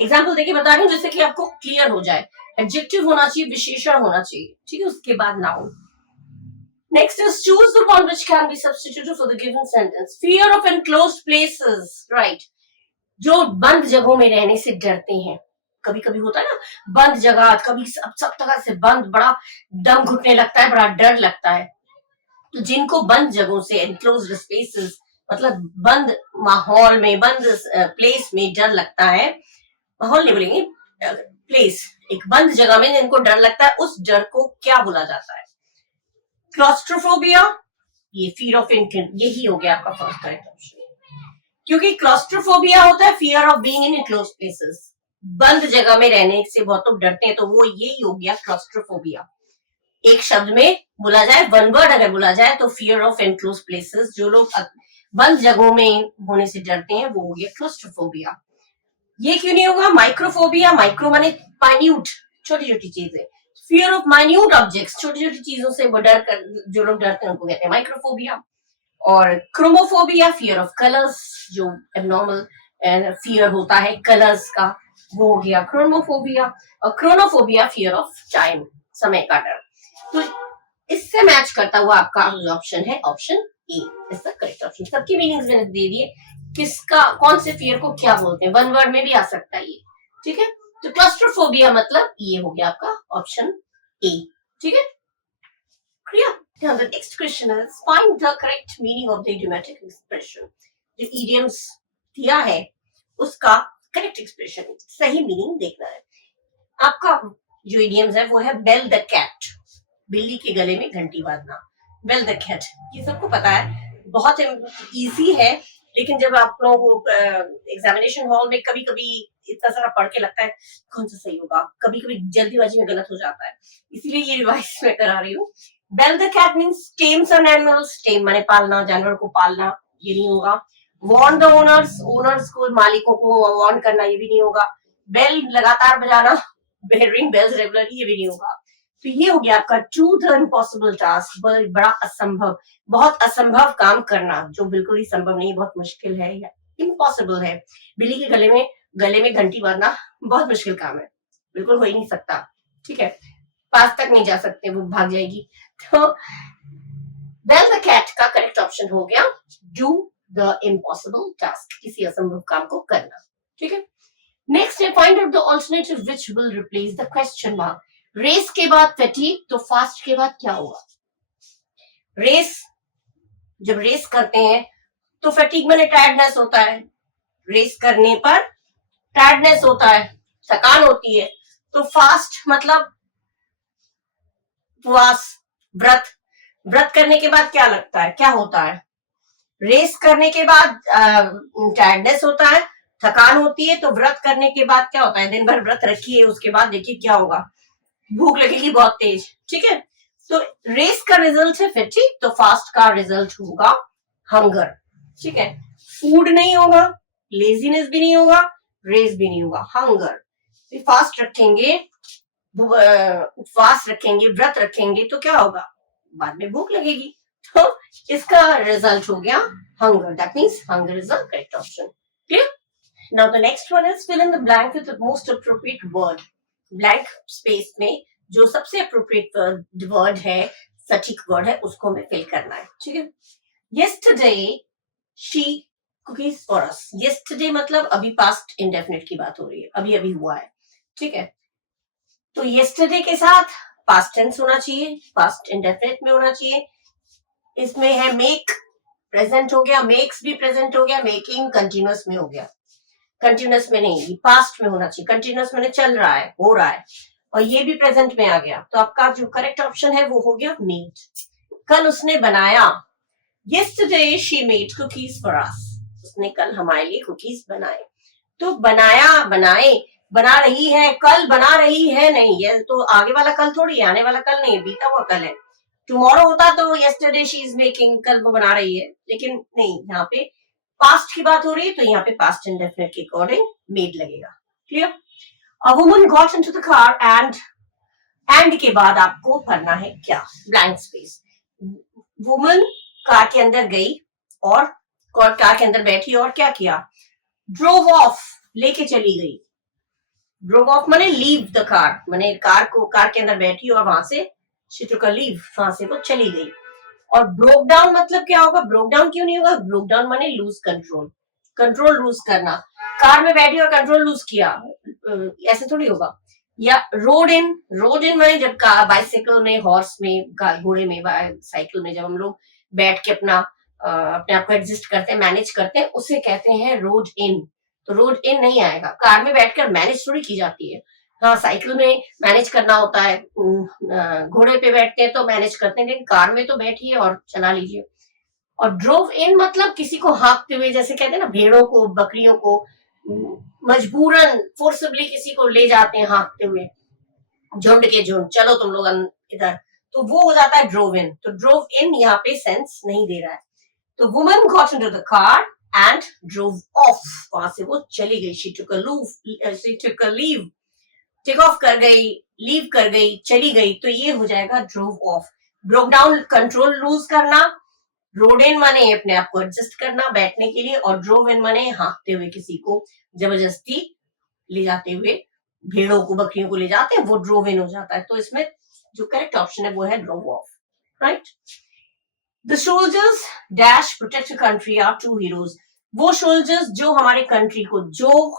Example देके बता रही हूँ जिससे कि आपको क्लियर हो जाए। एडजेक्टिव होना चाहिए, विशेषण होना चाहिए, ठीक है, उसके बाद noun. Next is choose the one which can be substituted for the given sentence. Fear of enclosed places, right? जो बंद जगहों में रहने से डरते हैं, कभी कभी होता है ना बंद जगह, कभी सब तरह से बंद, बड़ा दम घुटने लगता है, बड़ा डर लगता है। तो जिनको बंद जगहों से, एनक्लोज्ड स्पेसेस मतलब बंद माहौल में, बंद प्लेस में डर लगता है, माहौल नहीं बोलेंगे, प्लेस, एक बंद जगह में जिनको डर लगता है, उस डर को क्या बोला जाता है, क्लॉस्ट्रोफोबिया, ये फियर ऑफ यही हो गया आपका फर्स्ट करेक्ट ऑप्शन। क्योंकि क्लॉस्ट्रोफोबिया होता है fear of being in close places, बंद जगह में रहने से बहुत लोग डरते हैं, तो वो यही हो गया क्लॉस्ट्रोफोबिया। एक शब्द में बोला जाए, वन वर्ड अगर बोला जाए तो फियर ऑफ एनक्लोज प्लेसेस, जो लोग बंद जगहों में होने से डरते हैं वो हो गया क्लॉस्ट्रोफोबिया। ये क्यों नहीं होगा माइक्रोफोबिया, माइक्रो माने माइन्यूट, छोटी छोटी चीजें, फियर ऑफ माइन्यूट ऑब्जेक्ट्स, छोटी छोटी चीजों से वो डर कर, जो लोग डरते हैं उनको कहते हैं माइक्रोफोबिया। और क्रोमोफोबिया, फियर ऑफ कलर्स, जो एबनॉर्मल फियर होता है कलर्स का, वो हो गया क्रोमोफोबिया। और क्रोनोफोबिया, फियर ऑफ टाइम, समय का डर। तो इससे मैच करता हुआ आपका ऑप्शन है option A is the correct option. सबकी मीनिंग्स मैंने दे दिए, किसका कौन से फियर को क्या बोलते हैं, वन वर्ड में भी आ सकता है ये, ठीक है। तो क्लस्ट्रोफोबिया मतलब ये हो गया आपका ऑप्शन ए, ठीक है, clear. Now the next question is find the correct meaning of the idiomatic expression. जो idioms दिया है उसका करेक्ट एक्सप्रेशन, सही मीनिंग देखना है। आपका जो idioms है वो है bell the cat, बिल्ली के गले में घंटी बांधना, bell the cat, ये सबको पता है, बहुत इजी है, लेकिन जब आप लोग एग्जामिनेशन हॉल में कभी कभी इतना सारा पढ़ के लगता है कौन सा सही होगा, कभी कभी जल्दीबाजी में गलत हो जाता है, इसीलिए ये रिवाइज मैं करा रही हूँ। Bell the cat means tames an animals, tame माने पालना, जानवर को पालना, ये नहीं होगा। Warn the owners, owners को, मालिकों को warn करना, ये भी नहीं होगा। Bell लगातार बजाना, ring bells regularly, ये भी नहीं होगा। तो ये हो गया आपका to the impossible task, बड़ा असंभव, बहुत असंभव काम करना, जो बिल्कुल ही संभव नहीं, बहुत मुश्किल है या इम्पॉसिबल है। बिल्ली के गले में घंटी बांधना बहुत मुश्किल काम है, बिल्कुल हो ही नहीं सकता, ठीक है, पास तक नहीं जा सकते, वो भाग जाएगी। तो bell the cat का करेक्ट ऑप्शन हो गया do the impossible task, किसी असंभव काम को करना, ठीक है। नेक्स्ट है find out the alternative which will replace the question mark. Race के बाद फैटीग, तो फास्ट के बाद क्या होगा, रेस, जब रेस करते हैं तो फैटीग माने टायर्डनेस होता है, रेस करने पर टायर्डनेस होता है, थकान होती है, तो फास्ट मतलब उपवास, व्रत, व्रत करने के बाद क्या लगता है, क्या होता है, रेस करने के बाद टायर्डनेस होता है, थकान होती है, तो व्रत करने के बाद क्या होता है, दिन भर व्रत रखिए, उसके बाद देखिए क्या होगा, भूख लगेगी बहुत तेज, ठीक है। तो रेस का रिजल्ट है फैटीग, तो फास्ट का रिजल्ट होगा हंगर, ठीक है। फूड नहीं होगा, लेजीनेस भी नहीं होगा, रेस भी नहीं होगा, हंगर। फास्ट रखेंगे, उपवास रखेंगे, व्रत रखेंगे, तो क्या होगा, बाद में भूख लगेगी, तो इसका रिजल्ट हो गया hunger, that means hunger is the correct option, clear. Now the next one is fill in the blank with the most appropriate word. Blank space में जो सबसे अप्रोप्रिएट वर्ड है, सटीक वर्ड है, उसको हमें फिल करना है, ठीक है। yesterday she cookies for us, yesterday मतलब अभी पास्ट इंडेफिनिट की बात हो रही है, अभी अभी हुआ है, ठीक है, तो yesterday के साथ past tense होना चाहिए, past indefinite में होना चाहिए. इसमें है make, प्रेजेंट हो गया, मेक्स भी प्रेजेंट हो गया, मेकिंग कंटिन्यूअस में हो गया. कंटिन्यूअस में नहीं, पास्ट में होना चाहिए. कंटिन्यूअस में चल रहा है, हो रहा है, और ये भी प्रेजेंट में आ गया. तो आपका जो करेक्ट ऑप्शन है वो हो गया मेड. कल उसने बनाया. Yesterday she made cookies for us. उसने कल हमारे लिए कुकीज बनाए. तो बनाया, बनाए, बना रही है, कल बना रही है नहीं, ये तो आगे वाला कल थोड़ी है, आने वाला कल नहीं है, बीता हुआ कल है. टुमारो होता तो yesterday she is making, कल वो बना रही है, लेकिन नहीं, यहाँ पे पास्ट की बात हो रही है, तो यहाँ पे पास्ट इंडेफिनिट के अकॉर्डिंग मेड लगेगा. Clear? A woman got into the car and के बाद आपको भरना है क्या? Blank space. वुमन कार के अंदर गई और कार के अंदर बैठी और क्या किया? ड्रोव ऑफ, लेके चली गई. ड्रोव ऑफ माने लीव द कार, माने कार के अंदर बैठी और वहां से she took a leave, वहां से वो चली गई. और ब्रोक डाउन मतलब क्या होगा? ब्रोक डाउन क्यों नहीं होगा? ब्रोक डाउन माने लूज कंट्रोल, कंट्रोल लूज करना. कार में बैठी और कंट्रोल लूज किया, ऐसे थोड़ी होगा. या रोड इन माने जब बाइसाइकिल में, हॉर्स में, घोड़े में, साइकिल में जब हम लोग बैठ के अपने आप को एडजस्ट करते हैं, मैनेज करते हैं, उसे कहते हैं रोड इन. तो रोड इन नहीं आएगा. कार में बैठकर मैनेज थोड़ी की जाती है. हाँ, साइकिल में मैनेज करना होता है, घोड़े पे बैठते हैं तो मैनेज करते हैं, लेकिन कार में तो बैठिए और चला लीजिए. और ड्रोव इन मतलब किसी को हाँकते हुए, जैसे कहते हैं ना, भेड़ों को, बकरियों को मजबूरन, फोर्सिबली किसी को ले जाते हैं हाँकते हुए, झुंड के झुंड, चलो तुम लोग इधर, तो वो हो जाता है ड्रोव इन. तो ड्रोव इन यहाँ पे सेंस नहीं दे रहा है. तो woman got into the car and drove off, वहां से वो चली गई. She took a leave, take off कर गई, लीव कर गई, चली गई, तो ये हो जाएगा drove off. Broke down, control lose करना. रोड इन माने अपने आप को एडजस्ट करना बैठने के लिए, और ड्रोव इन माने हाँकते हुए किसी को जबरदस्ती ले जाते हुए, भेड़ों को, बकरियों को ले जाते हैं, वो ड्रोव इन हो जाता है. तो इसमें जो करेक्ट ऑप्शन है वो है drove off. Right? The soldiers dash protect country are true heroes. वो सोल्जर्स जो हमारे कंट्री को, जो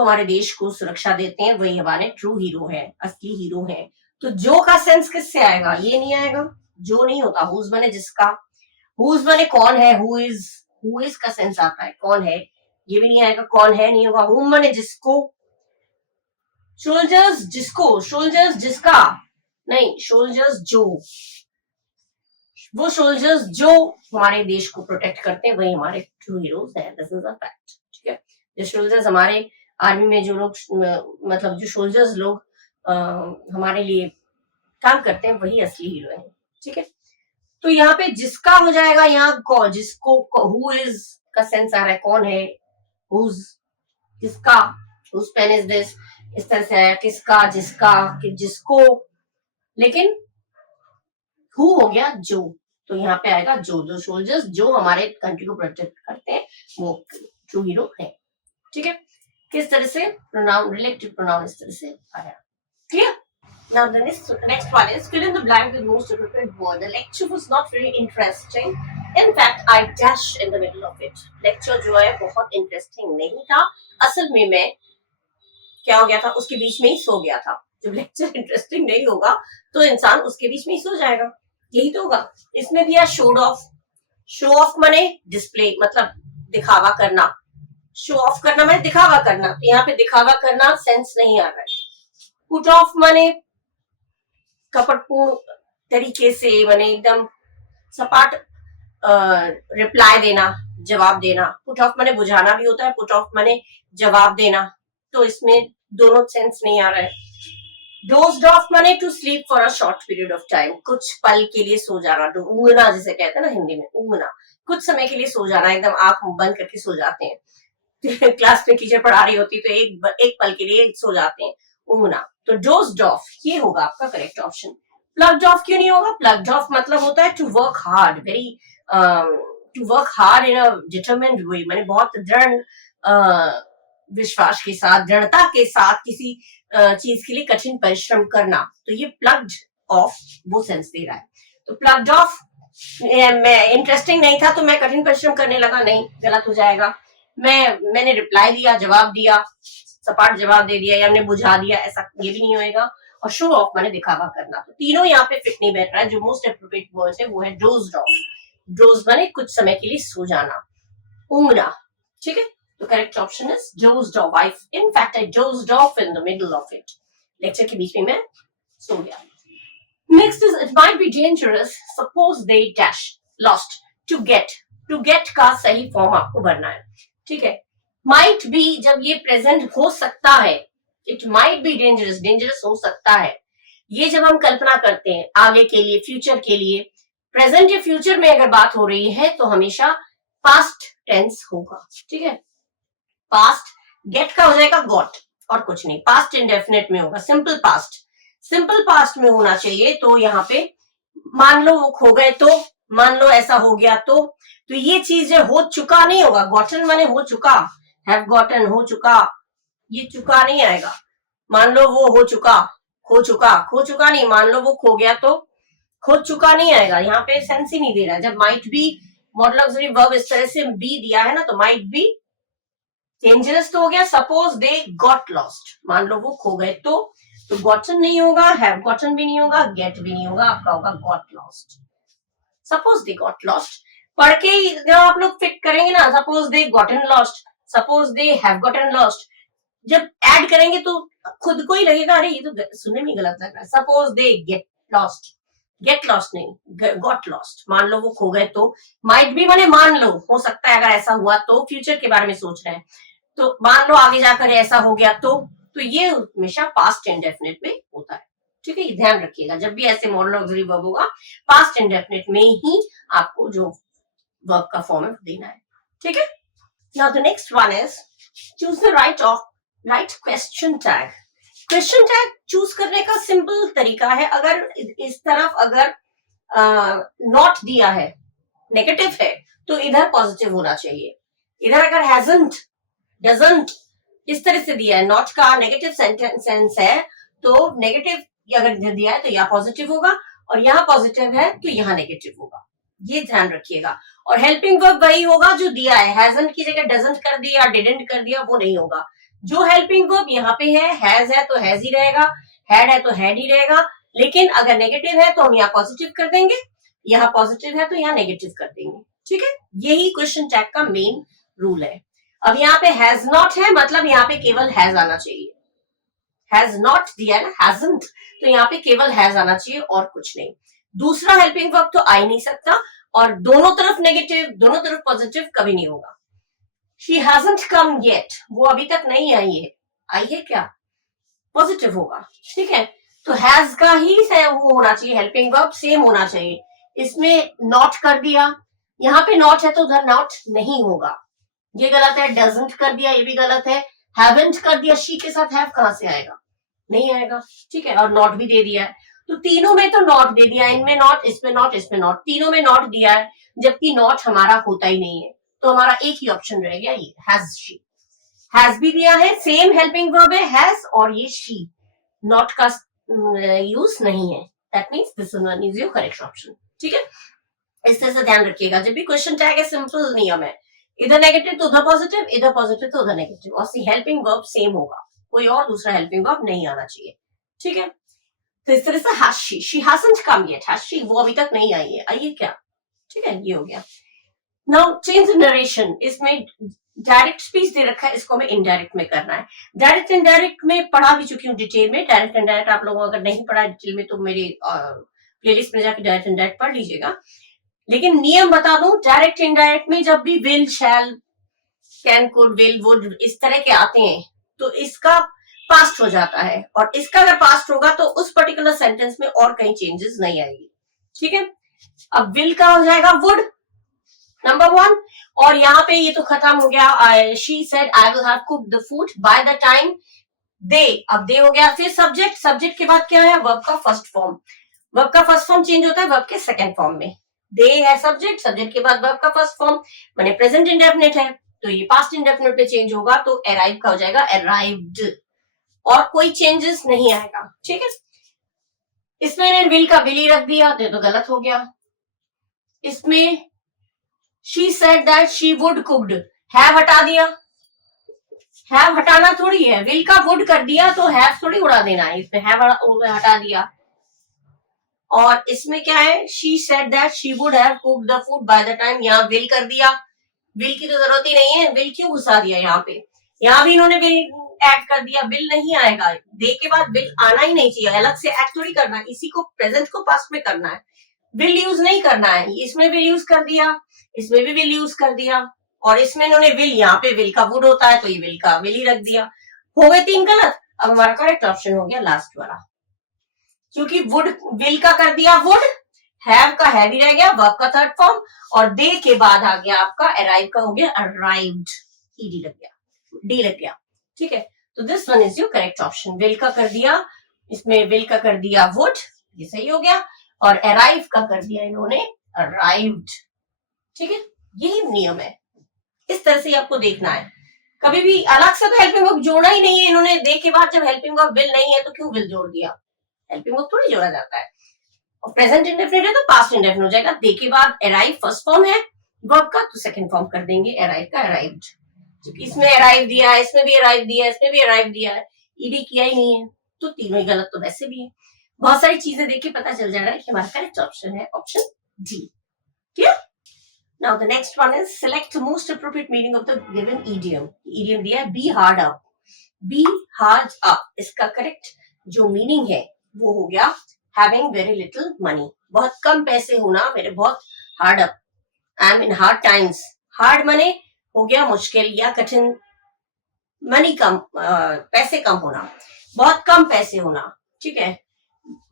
हमारे देश को सुरक्षा देते हैं, वही हमारे ट्रू हीरो है, असली हीरो है. तो जो का सेंस किससे आएगा? ये नहीं आएगा. जो नहीं होता. हुज माने जिसका, हुज माने कौन है, हु इज का सेंस आता है, कौन है, ये भी नहीं आएगा. कौन है नहीं होगा. हुम माने जिसको. सोल्जर्स जिसको, सोल्जर्स जिसका नहीं, सोल्जर्स जो, वो सोल्जर्स जो हमारे देश को प्रोटेक्ट करते हैं, वही हमारे ट्रू हीरोज हैं. This is a fact. ठीक है? जो सोल्जर्स हमारे आर्मी में, जो लोग, मतलब जो सोल्जर्स लोग हमारे लिए काम करते हैं, वही असली हीरो हैं. ठीक है? तो यहाँ पे जिसका हो जाएगा, यहाँ कौन, जिसको, हु इज का सेंस आ रहा है, कौन है, हुज, जिसका, हुज पेन इज दिस, इस तरह से आया, किसका, जिसका, कि जिसको, लेकिन हु हो गया जो. तो यहाँ पे आएगा जो सोल्जर्स जो हमारे कंट्री को प्रोटेक्ट करते हैं, वो ट्रू हीरो है. ठीक है? किस तरह से प्रोनाउन, रिलेटिव प्रोनाउन इस तरह से आया. Clear? Now the next one is fill in the blank with most appropriate word. The lecture was not very interesting. In fact, I dashed in the middle of it. Lecture जो है बहुत interesting नहीं था. असल में मैं क्या हो गया था, उसके बीच में ही सो गया था. जब लेक्चर इंटरेस्टिंग नहीं होगा तो इंसान उसके बीच में ही सो जाएगा. यही तो होगा. इसमें दिया शोड ऑफ. शो ऑफ माने डिस्प्ले, मतलब दिखावा करना. शो ऑफ करना माने दिखावा करना. तो यहाँ पे दिखावा करना सेंस नहीं आ रहा है. पुट ऑफ माने कपटपूर्ण तरीके से, माने एकदम सपाट रिप्लाई देना, जवाब देना. पुट ऑफ माने बुझाना भी होता है, पुट ऑफ माने जवाब देना. तो इसमें दोनों सेंस नहीं आ रहा है. डोज्ड ऑफ माने to sleep for a short period of time, कुछ पल के लिए सो जाना. ऊँगना जिसे कहते हैं ना हिंदी में, ऊँगना, कुछ समय के लिए सो जाना, एकदम आंख बंद करके सो जाते हैं. क्लास में टीचर पढ़ा रही होती तो एक पल के लिए सो जाते हैं, ऊँगना. तो डोज्ड ऑफ ये होगा आपका करेक्ट ऑप्शन. प्लग्ड ऑफ क्यों नहीं होगा? प्लग्ड ऑफ मतलब होता है to work hard, to work hard in a determined way, माने बहुत दृढ़ विश्वास के साथ, दृढ़ता के साथ किसी चीज के लिए कठिन परिश्रम करना. तो ये प्लग्ड ऑफ वो सेंस दे रहा है. तो प्लग्ड ऑफ, मैं इंटरेस्टिंग नहीं था तो मैं कठिन परिश्रम करने लगा, नहीं, गलत हो जाएगा. मैंने रिप्लाई दिया, जवाब दिया, सपाट जवाब दे दिया, या हमने बुझा दिया, ऐसा ये भी नहीं होएगा। और शो ऑफ माने दिखावा करना, तो तीनों यहाँ पे फिट नहीं बैठ रहा है। जो मोस्ट अप्रोप्रिएट वर्ड है वो है डोज्ड ऑफ। डोज माने कुछ समय के लिए सो जाना, ऊंघना, ठीक है। तो correct option is dozed off. I in fact I dozed off in the middle of it. Lecture के बीच में मैं सो गया। Next is it might be dangerous suppose they dash lost to get. To get का सही form आपको भरना है, ठीक है। माइट बी जब ये प्रेजेंट हो सकता है, it might be dangerous, dangerous हो सकता है, ये जब हम कल्पना करते हैं आगे के लिए, फ्यूचर के लिए, प्रेजेंट या फ्यूचर में अगर बात हो रही है तो हमेशा पास्ट टेंस होगा, ठीक है। पास्ट गेट का हो जाएगा गॉट और कुछ नहीं, पास्ट इंडेफिनिट में होगा, सिंपल पास्ट, सिंपल पास्ट में होना चाहिए। तो यहाँ पे मान लो वो खो गए, तो मान लो ऐसा हो गया, तो ये चीज हो चुका नहीं होगा। गॉटन माने हो चुका, हैव गॉटन हो चुका, ये चुका नहीं आएगा। मान लो वो हो चुका, खो चुका, खो चुका नहीं, मान लो वो खो गया तो खो चुका नहीं आएगा। यहाँ पे सेंस ही नहीं दे रहा है। जब might be model auxiliary verb इस तरह से बी दिया है ना, तो माइट बी डेंजरस तो हो गया। सपोज दे गॉट लॉस्ट, मान लो वो खो गए, तो गॉटन नहीं होगा, हैव गॉटन भी नहीं होगा, गेट भी नहीं होगा, आपका होगा got lost. Suppose they got lost पढ़ के जब आप लोग फिट करेंगे ना, suppose they gotten lost, suppose they have gotten lost, जब ऐड करेंगे तो खुद को ही लगेगा अरे ये तो सुनने में गलत लग रहा है। Suppose they get lost, get lost नहीं, गॉट लॉस्ट। मान लो वो खो गए, तो माइट भी माने मान लो, हो सकता है अगर ऐसा हुआ तो, फ्यूचर के बारे में सोच रहे हैं, तो मान लो आगे जाकर ऐसा हो गया तो ये हमेशा पास्ट इंडेफिनिट में होता है, ठीक है। ये ध्यान रखिएगा, जब भी ऐसे मॉडल ऑक्सिलरी वर्ब होगा पास्ट इंडेफिनिट में ही आपको जो वर्ब का फॉर्म देना है, ठीक है। Now the next one is choose the right question tag. Question tag choose करने का सिंपल तरीका है, अगर इस तरफ अगर नॉट दिया है, नेगेटिव है, तो इधर पॉजिटिव होना चाहिए। इधर अगर हैजंट, डजंट इस तरह से दिया है, नॉट का नेगेटिव सेंस है, तो नेगेटिव अगर दिया है तो यहाँ पॉजिटिव होगा, और यहाँ पॉजिटिव है तो यहाँ नेगेटिव होगा, ये ध्यान रखिएगा। और हेल्पिंग वर्ब वही होगा जो दिया है, हैजंट की जगह डजंट कर दिया, डिडंट कर दिया, वो नहीं होगा। जो हेल्पिंग वर्ब यहाँ पे है, हैज है तो हैज ही रहेगा, हैड है तो हैड ही रहेगा। लेकिन अगर नेगेटिव है तो हम यहाँ पॉजिटिव कर देंगे, यहाँ पॉजिटिव है तो यहाँ नेगेटिव कर देंगे, ठीक है। यही क्वेश्चन टैग का मेन रूल है। अब यहाँ पे हैज नॉट है, मतलब यहाँ पे केवल हैज आना चाहिए। हैज नॉट दिया ना, हैजंट, तो यहाँ पे केवल हैज आना चाहिए और कुछ नहीं। दूसरा हेल्पिंग वर्ब तो आ ही नहीं सकता, और दोनों तरफ नेगेटिव, दोनों तरफ पॉजिटिव कभी नहीं होगा। शी हैजंट कम येट, वो अभी तक नहीं आई है, आई है क्या, पॉजिटिव होगा, ठीक है। तो हैज का ही वो होना चाहिए, हेल्पिंग वर्ब सेम होना चाहिए। इसमें नॉट कर दिया, यहाँ पे नॉट है तो उधर नॉट नहीं होगा, ये गलत है। डजंट कर दिया, ये भी गलत है। हैवंट कर दिया, शी के साथ हैव कहां से आएगा, नहीं आएगा, ठीक है। और नॉट भी दे दिया है, तो तीनों में तो नॉट दे दिया, इनमें नॉट, इसमें नॉट, इसमें नॉट, तीनों में नॉट दिया है, जबकि नॉट हमारा होता ही नहीं है। तो हमारा एक ही ऑप्शन रह गया, ये हैज शी। हैज भी दिया है, सेम हेल्पिंग वर्ब है हैज, और ये शी, नॉट का यूज नहीं है। That means this one is your correct option, ठीक है। इस तरह से ध्यान रखिएगा, जब भी क्वेश्चन टैग है सिंपल नियम है, इधर नेगेटिव तो उधर पॉजिटिव, इधर पॉजिटिव तो उधर नेगेटिव, और सी हेल्पिंग वर्ब सेम होगा, कोई और दूसरा हेल्पिंग वर्ब नहीं आना चाहिए, ठीक है। तो इस तरह से has she hasn't come yet, has she वो अभी तक नहीं आई है, आइए क्या, ठीक है, ये हो गया। नाउ चेंज नरेशन, इसमें डायरेक्ट स्पीच दे रखा है, इसको हमें इनडायरेक्ट में करना है। डायरेक्ट इनडायरेक्ट में पढ़ा भी चुकी हूँ डिटेल में। डायरेक्ट इनडायरेक्ट आप लोगों अगर नहीं पढ़ा डिटेल में तो मेरे प्लेलिस्ट में जाकर डायरेक्ट इनडायरेक्ट पढ़ लीजिएगा। लेकिन नियम बता दूं, डायरेक्ट इनडायरेक्ट में जब भी will, shall, can, could, will, would इस तरह के आते हैं तो इसका पास्ट हो जाता है, और इसका अगर पास्ट होगा तो उस पर्टिकुलर सेंटेंस में और कहीं चेंजेस नहीं आएगी, ठीक है। अब विल का हो जाएगा वुड, नंबर 1, और यहाँ पे ये तो खत्म हो गया, she said I will have cooked the food by the time they, अब दे हो गया। फिर सब्जेक्ट, सब्जेक्ट के बाद क्या है, वर्ब का फर्स्ट फॉर्म, वर्ब का फर्स्ट फॉर्म चेंज होता है वर्ब के सेकंड फॉर्म में। दे है सब्जेक्ट, सब्जेक्ट के बाद वर्ब का फर्स्ट फॉर्म, माने प्रेजेंट इंडेफिनिट है तो ये पास्ट इंडेफिनिट पे चेंज होगा, तो अराइव का हो जाएगा अराइव्ड, और कोई चेंजेस नहीं आएगा, ठीक है। इसमें विल का विल ही रख दिया तो गलत हो गया। इसमें she said that she would cooked, have हटा दिया, हैव हटाना थोड़ी है, विल का वुड कर दिया तो हैव थोड़ी उड़ा देना है, इसमें हैव हटा दिया। और इसमें क्या है, she said that she would have cooked the food by the time, यहाँ विल कर दिया, विल की तो जरूरत ही नहीं है, विल क्यों घुसा दिया यहाँ पे, यहाँ भी इन्होंने विल ऐड कर दिया, विल नहीं आएगा, दे के बाद विल आना ही नहीं चाहिए, अलग से ऐड थोड़ी करना है, इसी को प्रेजेंट को पास्ट में करना है, विल यूज नहीं करना है, इसमें विल यूज कर दिया, इसमें भी विल यूज कर दिया, और इसमें इन्होंने विल, यहाँ पे विल का वुड होता है तो ये विल का विल ही रख दिया, हो गए 3 गलत। अब हमारा करेक्ट ऑप्शन हो गया लास्ट वाला, क्योंकि वुड विल का कर दिया वुड, हैव का हैव ही रह गया, वर्ब का थर्ड फॉर्म, और दे के बाद आ गया आपका अराइव का हो गया अराइव्ड, ईडी लग गया, डी लग गया, ठीक है। तो this one is your correct option, will का कर दिया, इसमें विल का कर दिया वुड, ये सही हो गया, और अराइव का कर दिया इन्होंने अराइव्ड, ठीक है। यही नियम है, इस तरह से आपको देखना है, कभी भी अलग से तो हेल्पिंग वर्ब जोड़ना ही नहीं है इन्होंने, दे के बाद जब हेल्पिंग वर्ब विल नहीं है तो क्यों विल जोड़ दिया, हेल्पिंग वर्ब थोड़ी जोड़ा जाता है, और प्रेजेंट इंडेफिनिट है तो पास्ट इंडेफिनिट हो जाएगा, दे के बाद अराइव फर्स्ट फॉर्म है वर्ब का तो सेकंड फॉर्म कर देंगे अराइव का अराइव्ड, क्योंकि इसमें अराइव दिया है, इसमें भी अराइव दिया है, इसमें भी अराइव दिया है, ईडी किया ही नहीं है, तो तीनों ही गलत तो वैसे भी है। बहुत सारी चीजें देख के पता चल जा रहा है कि हमारा करेक्ट ऑप्शन है option D, clear. Now the next one is select the most appropriate meaning of the given idiom. Idiom दिया है be hard up. Be hard up. इसका करेक्ट जो मीनिंग है वो हो गया having very little money. बहुत कम पैसे होना, मेरे बहुत hard up. I am in hard times. Hard मने हो गया मुश्किल या कठिन, मनी कम, पैसे कम होना, बहुत कम पैसे होना, ठीक है।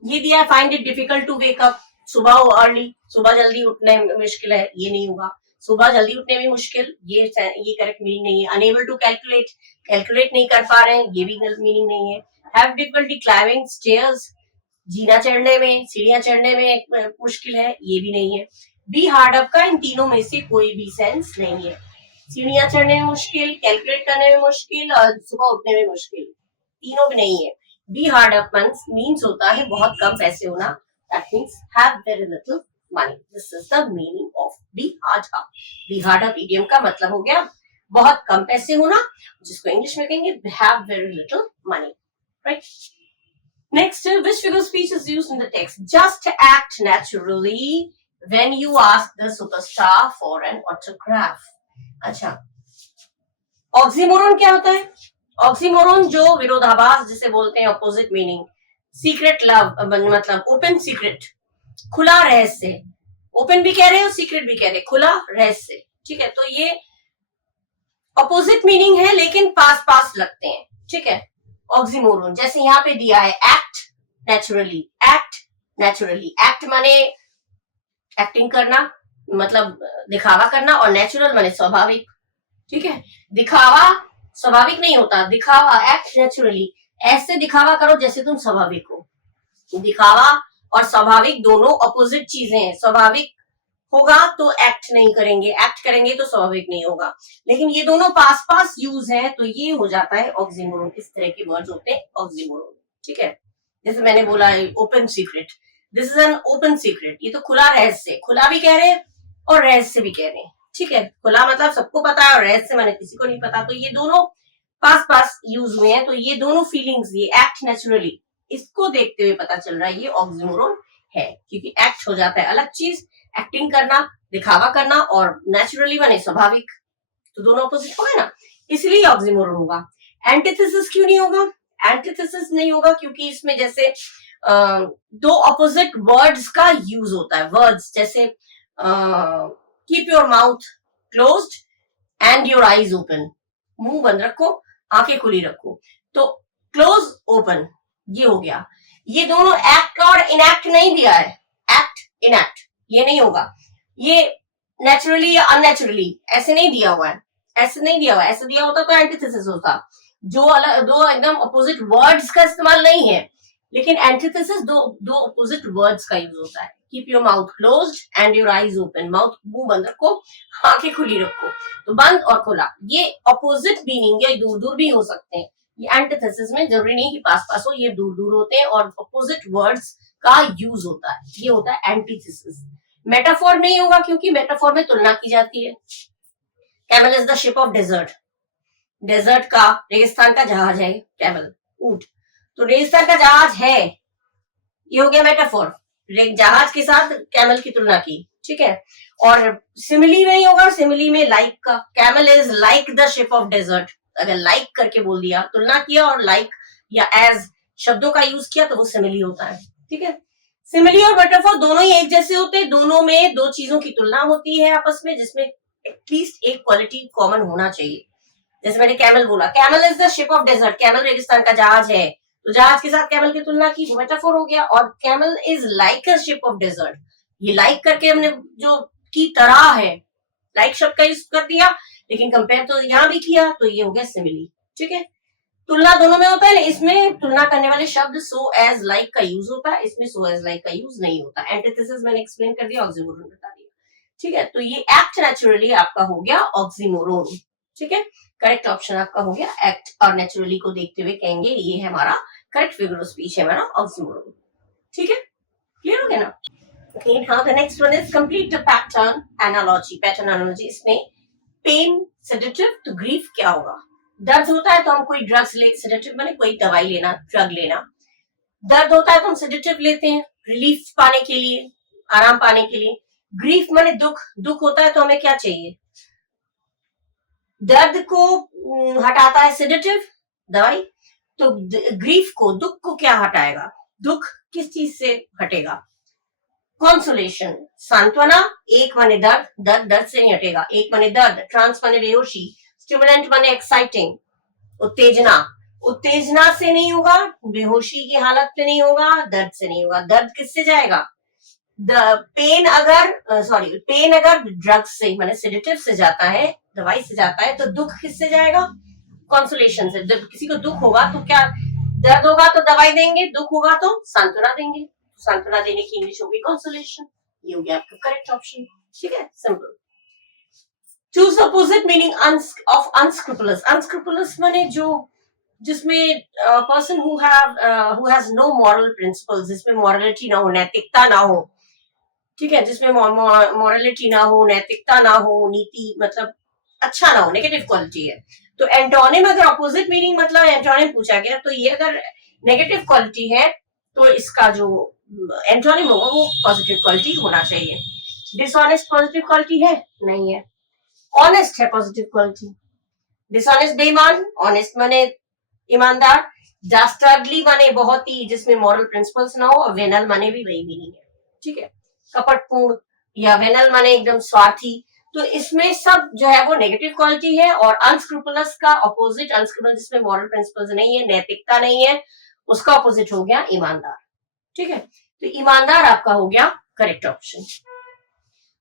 ये दिया find it difficult to wake up, सुबह हो अर्ली, सुबह जल्दी उठने में मुश्किल है, ये नहीं होगा, सुबह जल्दी उठने में मुश्किल, ये करेक्ट मीनिंग नहीं है। अनेबल टू कैलकुलेट, कैलकुलेट नहीं कर पा रहे हैं, ये भी गलत मीनिंग नहीं है। हैव डिफिकल्टी क्लाइंबिंग स्टेयर्स, जीना चढ़ने में, सीढ़ियां चढ़ने में मुश्किल है, ये भी नहीं है। बी हार्ड अप का इन तीनों में से कोई भी सेंस नहीं है, सीढ़ियां चढ़ने में मुश्किल, कैलकुलेट करने में मुश्किल और सुबह उठने में मुश्किल, तीनों भी नहीं है। बी हार्ड अप मीन्स होता है बहुत कम पैसे होना, that means have very little money, this is the meaning of be hard up. Be hard up idiom का मतलब हो गया बहुत कम पैसे होना, जिसको इंग्लिश में कहेंगे have very little money, right. Next, which figure of speech is used in the text? Just act naturally when you ask the superstar for an autograph. अच्छा, ऑक्सीमोरन क्या होता है? ऑक्सीमोरन जो विरोधाभास जिसे बोलते हैं, ऑपोजिट मीनिंग, सीक्रेट लव मतलब ओपन सीक्रेट, खुला रहस्य, ओपन भी कह रहे हो सीक्रेट भी कह रहे, खुला रहस्य, ठीक है। तो ये ऑपोजिट मीनिंग है लेकिन पास पास लगते हैं, ठीक है। ऑक्सीमोरन जैसे यहाँ पे दिया है act naturally, act naturally, act माने एक्टिंग करना मतलब दिखावा करना, और नेचुरल माने स्वाभाविक, ठीक है। दिखावा स्वाभाविक नहीं होता, दिखावा एक्ट नेचुरली, ऐसे दिखावा करो जैसे तुम स्वाभाविक हो। दिखावा और स्वाभाविक दोनों अपोजिट चीजें हैं, स्वाभाविक होगा तो एक्ट नहीं करेंगे, एक्ट करेंगे तो स्वाभाविक नहीं होगा, लेकिन ये दोनों पास पास यूज है तो ये हो जाता है ऑक्सीमोरन, इस तरह के वर्ड्स होते हैं ऑक्सीमोरन, ठीक है। जैसे मैंने बोला है open secret, this is an open secret, ये तो खुला रहस्य, खुला भी कह रहे हैं और रहस्य भी कह रहे हैं, ठीक है। खुला मतलब सबको पता है और रहस्य माने किसी को नहीं पता, तो ये दोनों पास पास यूज हुए हैं, तो ये दोनों फीलिंग्स, ये एक्ट नेचुरली, इसको देखते हुए पता चल रहा है ये ऑक्सीमोरन है, क्योंकि एक्ट हो जाता है अलग चीज, एक्टिंग करना, दिखावा करना, और नेचुरली माने स्वाभाविक, तो दोनों अपोजिट हो गए ना, इसलिए ऑक्सीमोरन होगा। एंटीथेसिस क्यों नहीं होगा? एंटीथेसिस नहीं होगा क्योंकि इसमें जैसे दो अपोजिट वर्ड्स का यूज होता है, वर्ड्स जैसे keep your mouth closed end your eyes open, मुंह बंद रखो आंखें खुली रखो, तो क्लोज ओपन ये हो गया, ये दोनों एक्ट और इनएक्ट नहीं दिया है, एक्ट इनएक्ट ये नहीं होगा, ये नेचुरली या अननेचुरली ऐसे नहीं दिया हुआ है, ऐसे नहीं दिया हुआ, ऐसे दिया होता तो एंटीथेसिस होता, जो अलग दो एकदम अपोजिट वर्ड्स का इस्तेमाल नहीं है, लेकिन एंटीथेसिस दो अपोजिट वर्ड्स का यूज होता है। Keep your mouth closed end your eyes open, mouth मुंह बंद रखो आंखें खुली रखो, तो बंद और खुला ये अपोजिट मीनिंग है, दूर दूर भी हो सकते हैं, ये एंटीथेसिस में जरूरी नहीं कि पास पास हो, ये दूर दूर होते हैं और अपोजिट वर्ड्स का यूज होता है, ये होता है एंटीथेसिस। मेटाफोर नहीं होगा क्योंकि मेटाफोर में तुलना की जाती है, camel is the ship of desert, desert का, रेगिस्तान का जहाज है कैमल, ऊंट। तो रेगिस्तान का जहाज है, ये हो गया मेटाफोर, जहाज के साथ कैमल की तुलना की, ठीक है। और सिमिली में ही होगा, सिमिली में लाइक का, camel is like the ship of desert, अगर लाइक करके बोल दिया, तुलना किया और लाइक या एज शब्दों का यूज किया तो वो सिमिली होता है, ठीक है। सिमिली और मेटाफोर दोनों ही एक जैसे होते हैं, दोनों में दो चीजों की तुलना होती है आपस में, जिसमें एटलीस्ट एक क्वालिटी कॉमन होना चाहिए। जैसे मैंने कैमल बोला, camel is the ship of desert, camel रेगिस्तान का जहाज है, तो जहाज के साथ कैमल की तुलना की, वो मेटाफोर हो गया। और camel is like a ship of desert, ये लाइक करके हमने जो की तरह है, लाइक शब्द का यूज कर दिया, लेकिन कंपेयर तो यहाँ भी किया, तो ये हो गया सिमिली, ठीक है। तुलना दोनों में होता है, इसमें तुलना करने वाले शब्द सो एज लाइक का यूज होता है, इसमें सो एज लाइक का यूज नहीं होता। एंटीथेसिस मैंने एक्सप्लेन कर दिया, ऑक्सीमोरोन बता दिया, ठीक है। तो ये एक्ट नेचुरली आपका हो गया ऑक्सीमोरोन, ठीक है। करेक्ट ऑप्शन आपका हो गया एक्ट और नेचुरली को देखते हुए कहेंगे ये है हमारा करेक्ट फिगर ऑफ स्पीच है हमारा ऑक्सीमोरोन, ठीक है। क्लियर हो गया ना? Okay, now the next one is complete the pattern analogy. Pattern analogy इसमें पेन सेडेटिव तो ग्रीफ क्या होगा? दर्द होता है तो हम कोई ड्रग्स ले, सेडेटिव माने कोई दवाई लेना, ड्रग लेना। दर्द होता है तो हम सेडेटिव लेते हैं रिलीफ पाने के लिए, आराम पाने के लिए। ग्रीफ माने दुख, दुख होता है तो हमें क्या चाहिए? दर्द को हटाता है सेडेटिव, दवाई। तो ग्रीफ को, दुख को क्या हटाएगा? दुख किस चीज से हटेगा? कॉन्सोलेशन, सांत्वना। एक माने दर्द, दर्द दर्द से नहीं हटेगा, एक माने दर्द, ट्रांस माने बेहोशी, स्टिमुलेंट माने एक्साइटिंग, उत्तेजना, उत्तेजना से नहीं होगा, बेहोशी की हालत में नहीं होगा, दर्द से नहीं होगा। दर्द किससे जाएगा? पेन अगर ड्रग्स से माने सेडेटिव से जाता है, दवाई से जाता है, तो दुख किससे जाएगा? कॉन्सोलेशन से। जब किसी को दुख होगा तो क्या, दर्द होगा तो दवाई देंगे, दुख होगा तो सांत्वना देंगे, सांत्वना देने की इंग्लिश होगी कॉन्सोलेशन। ये हो गया आपका करेक्ट ऑप्शन, ठीक है, simple. Choose opposite meaning of unscrupulous. Unscrupulous माने जो, जिसमें person who has no moral principles, जिसमें मॉरलिटी ना हो, नैतिकता ना हो, ठीक है, जिसमें मॉरलिटी ना हो, नैतिकता ना हो, नीति मतलब अच्छा ना हो, नेगेटिव क्वालिटी है। तो एंटोनिम अगर ऑपोजिट मीनिंग मतलब एंटोनिम पूछा गया, तो ये अगर नेगेटिव क्वालिटी है तो इसका जो एंटोनिम होगा वो पॉजिटिव क्वालिटी होना चाहिए। डिसऑनेस्ट पॉजिटिव क्वालिटी है? नहीं है। ऑनेस्ट है पॉजिटिव क्वालिटी। डिसऑनेस्ट बेईमान, ऑनेस्ट माने ईमानदार, डास्टर्डली माने बहुत ही जिसमें मॉरल प्रिंसिपल्स ना हो, और वेनल माने भी वही मीनिंग है, ठीक है, कपटपूर्ण, या वेनल माने एकदम स्वार्थी। तो इसमें सब जो है वो नेगेटिव क्वालिटी है, और अनस्क्रूपुलस का ऑपोजिट, अनस्क्रूपुलस जिसमें मॉरल प्रिंसिपल्स नहीं है, नैतिकता नहीं है, उसका ऑपोजिट हो गया ईमानदार, ठीक है। तो ईमानदार आपका हो गया correct option.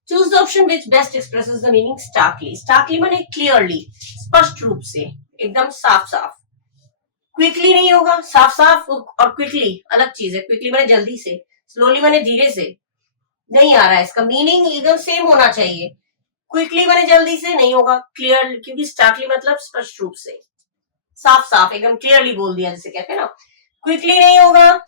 Choose the option which best expresses the meaning starkly. Starkly माने क्लियरली, स्पष्ट रूप से, एकदम साफ साफ। क्विकली नहीं होगा, साफ साफ और क्विकली अलग चीज है। क्विकली माने जल्दी से, स्लोली माने धीरे से, नहीं आ रहा है, इसका मीनिंग एकदम सेम होना चाहिए। क्विकली माने जल्दी से नहीं होगा, क्लियर, क्योंकि स्टार्कली मतलब स्पष्ट रूप से, साफ साफ एकदम क्लियरली बोल दिया जिसे कहते हैं ना। क्विकली नहीं होगा,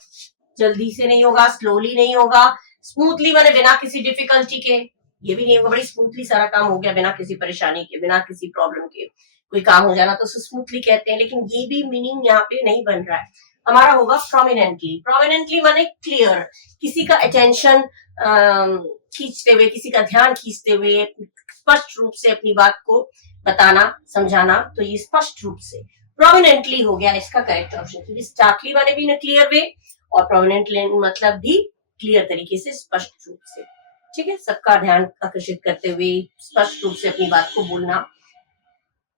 जल्दी से नहीं होगा, स्लोली नहीं होगा। स्मूथली माने बिना किसी डिफिकल्टी के, ये भी नहीं होगा, बड़ी स्मूथली सारा काम हो गया, बिना किसी परेशानी के, बिना किसी प्रॉब्लम के कोई काम हो जाना तो उसे स्मूथली कहते हैं, लेकिन ये भी मीनिंग यहाँ पे नहीं बन रहा है। हमारा होगा प्रोमिनेंटली। प्रोमिनेंटली माने क्लियर, किसी का अटेंशन खींचते हुए, किसी का ध्यान खींचते हुए, स्पष्ट रूप से अपनी बात को बताना, समझाना, तो ये स्पष्ट रूप से प्रोमिनेंटली हो गया इसका करेक्ट ऑप्शन। क्योंकि स्टार्कली माने भी इन क्लियर वे, और प्रोमिनेंटली मतलब भी क्लियर तरीके से, स्पष्ट रूप से, ठीक है, सबका ध्यान आकर्षित करते हुए स्पष्ट रूप से अपनी बात को बोलना,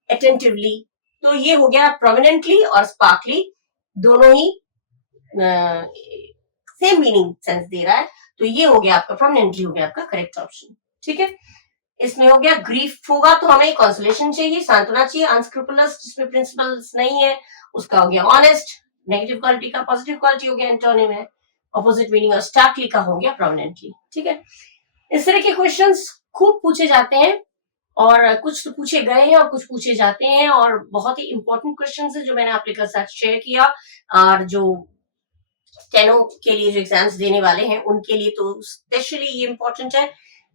अटेंटिवली। तो ये हो गया प्रोमिनेंटली और स्पार्कली, दोनों ही सेम मीनिंग सेंस दे रहा है, तो ये हो गया आपका प्रोमिनेंटली हो गया आपका करेक्ट ऑप्शन, ठीक है। इसमें हो गया ग्रीफ होगा तो हमें कंसोलेशन चाहिए, सांत्वना चाहिए। अनस्क्रूपुलस जिसमें प्रिंसिपल्स नहीं है उसका हो गया ऑनेस्ट, नेगेटिव क्वालिटी का पॉजिटिव क्वालिटी हो गया एंटोनिम है, ऑपोजिट मीनिंग। और स्टार्कली का हो गया प्रोमिनेंटली, ठीक है। इस तरह के क्वेश्चंस खूब पूछे जाते हैं, और कुछ तो पूछे गए हैं और कुछ पूछे जाते हैं, और बहुत ही इंपॉर्टेंट क्वेश्चंस है जो मैंने आप लोगों के साथ शेयर किया। और जो स्टेनो के लिए जो एग्जाम्स देने वाले हैं उनके लिए तो स्पेशली ये इंपॉर्टेंट है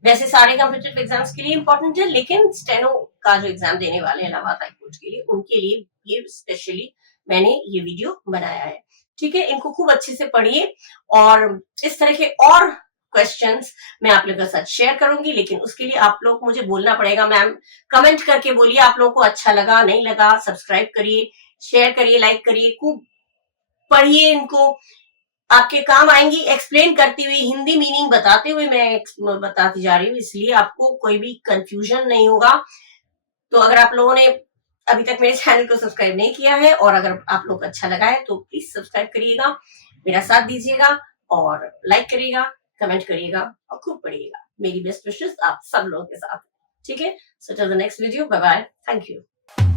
वैसे सारे कॉम्पिटिटिव एग्जाम्स के लिए इंपॉर्टेंट है, लेकिन स्टेनो का जो एग्जाम देने वाले हैं इलाहाबाद हाई कोर्ट के लिए, उनके लिए ये स्पेशली मैंने ये वीडियो बनाया है। ठीक है, इनको खूब अच्छे से पढ़िए और इस तरह के और क्वेश्चंस मैं आप लोगों के साथ शेयर करूंगी, लेकिन उसके लिए आप लोग मुझे बोलना पड़ेगा। मैम कमेंट करके बोलिए आप लोगों को अच्छा लगा नहीं लगा, सब्सक्राइब करिए, शेयर करिए, लाइक करिए, खूब पढ़िए इनको, आपके काम आएंगी। एक्सप्लेन करती हुई, हिंदी मीनिंग बताते हुए मैं बताती जा रही हूँ, इसलिए आपको कोई भी कंफ्यूजन नहीं होगा। तो अगर आप लोगों ने अभी तक मेरे चैनल को सब्सक्राइब नहीं किया है और अगर आप लोग को अच्छा लगा है तो प्लीज सब्सक्राइब करिएगा, मेरा साथ दीजिएगा और लाइक करिएगा, कमेंट करिएगा और खूब पढ़िएगा। मेरी बेस्ट विशेस आप सब लोगों के साथ। ठीक है, so till the next video, bye bye, thank you.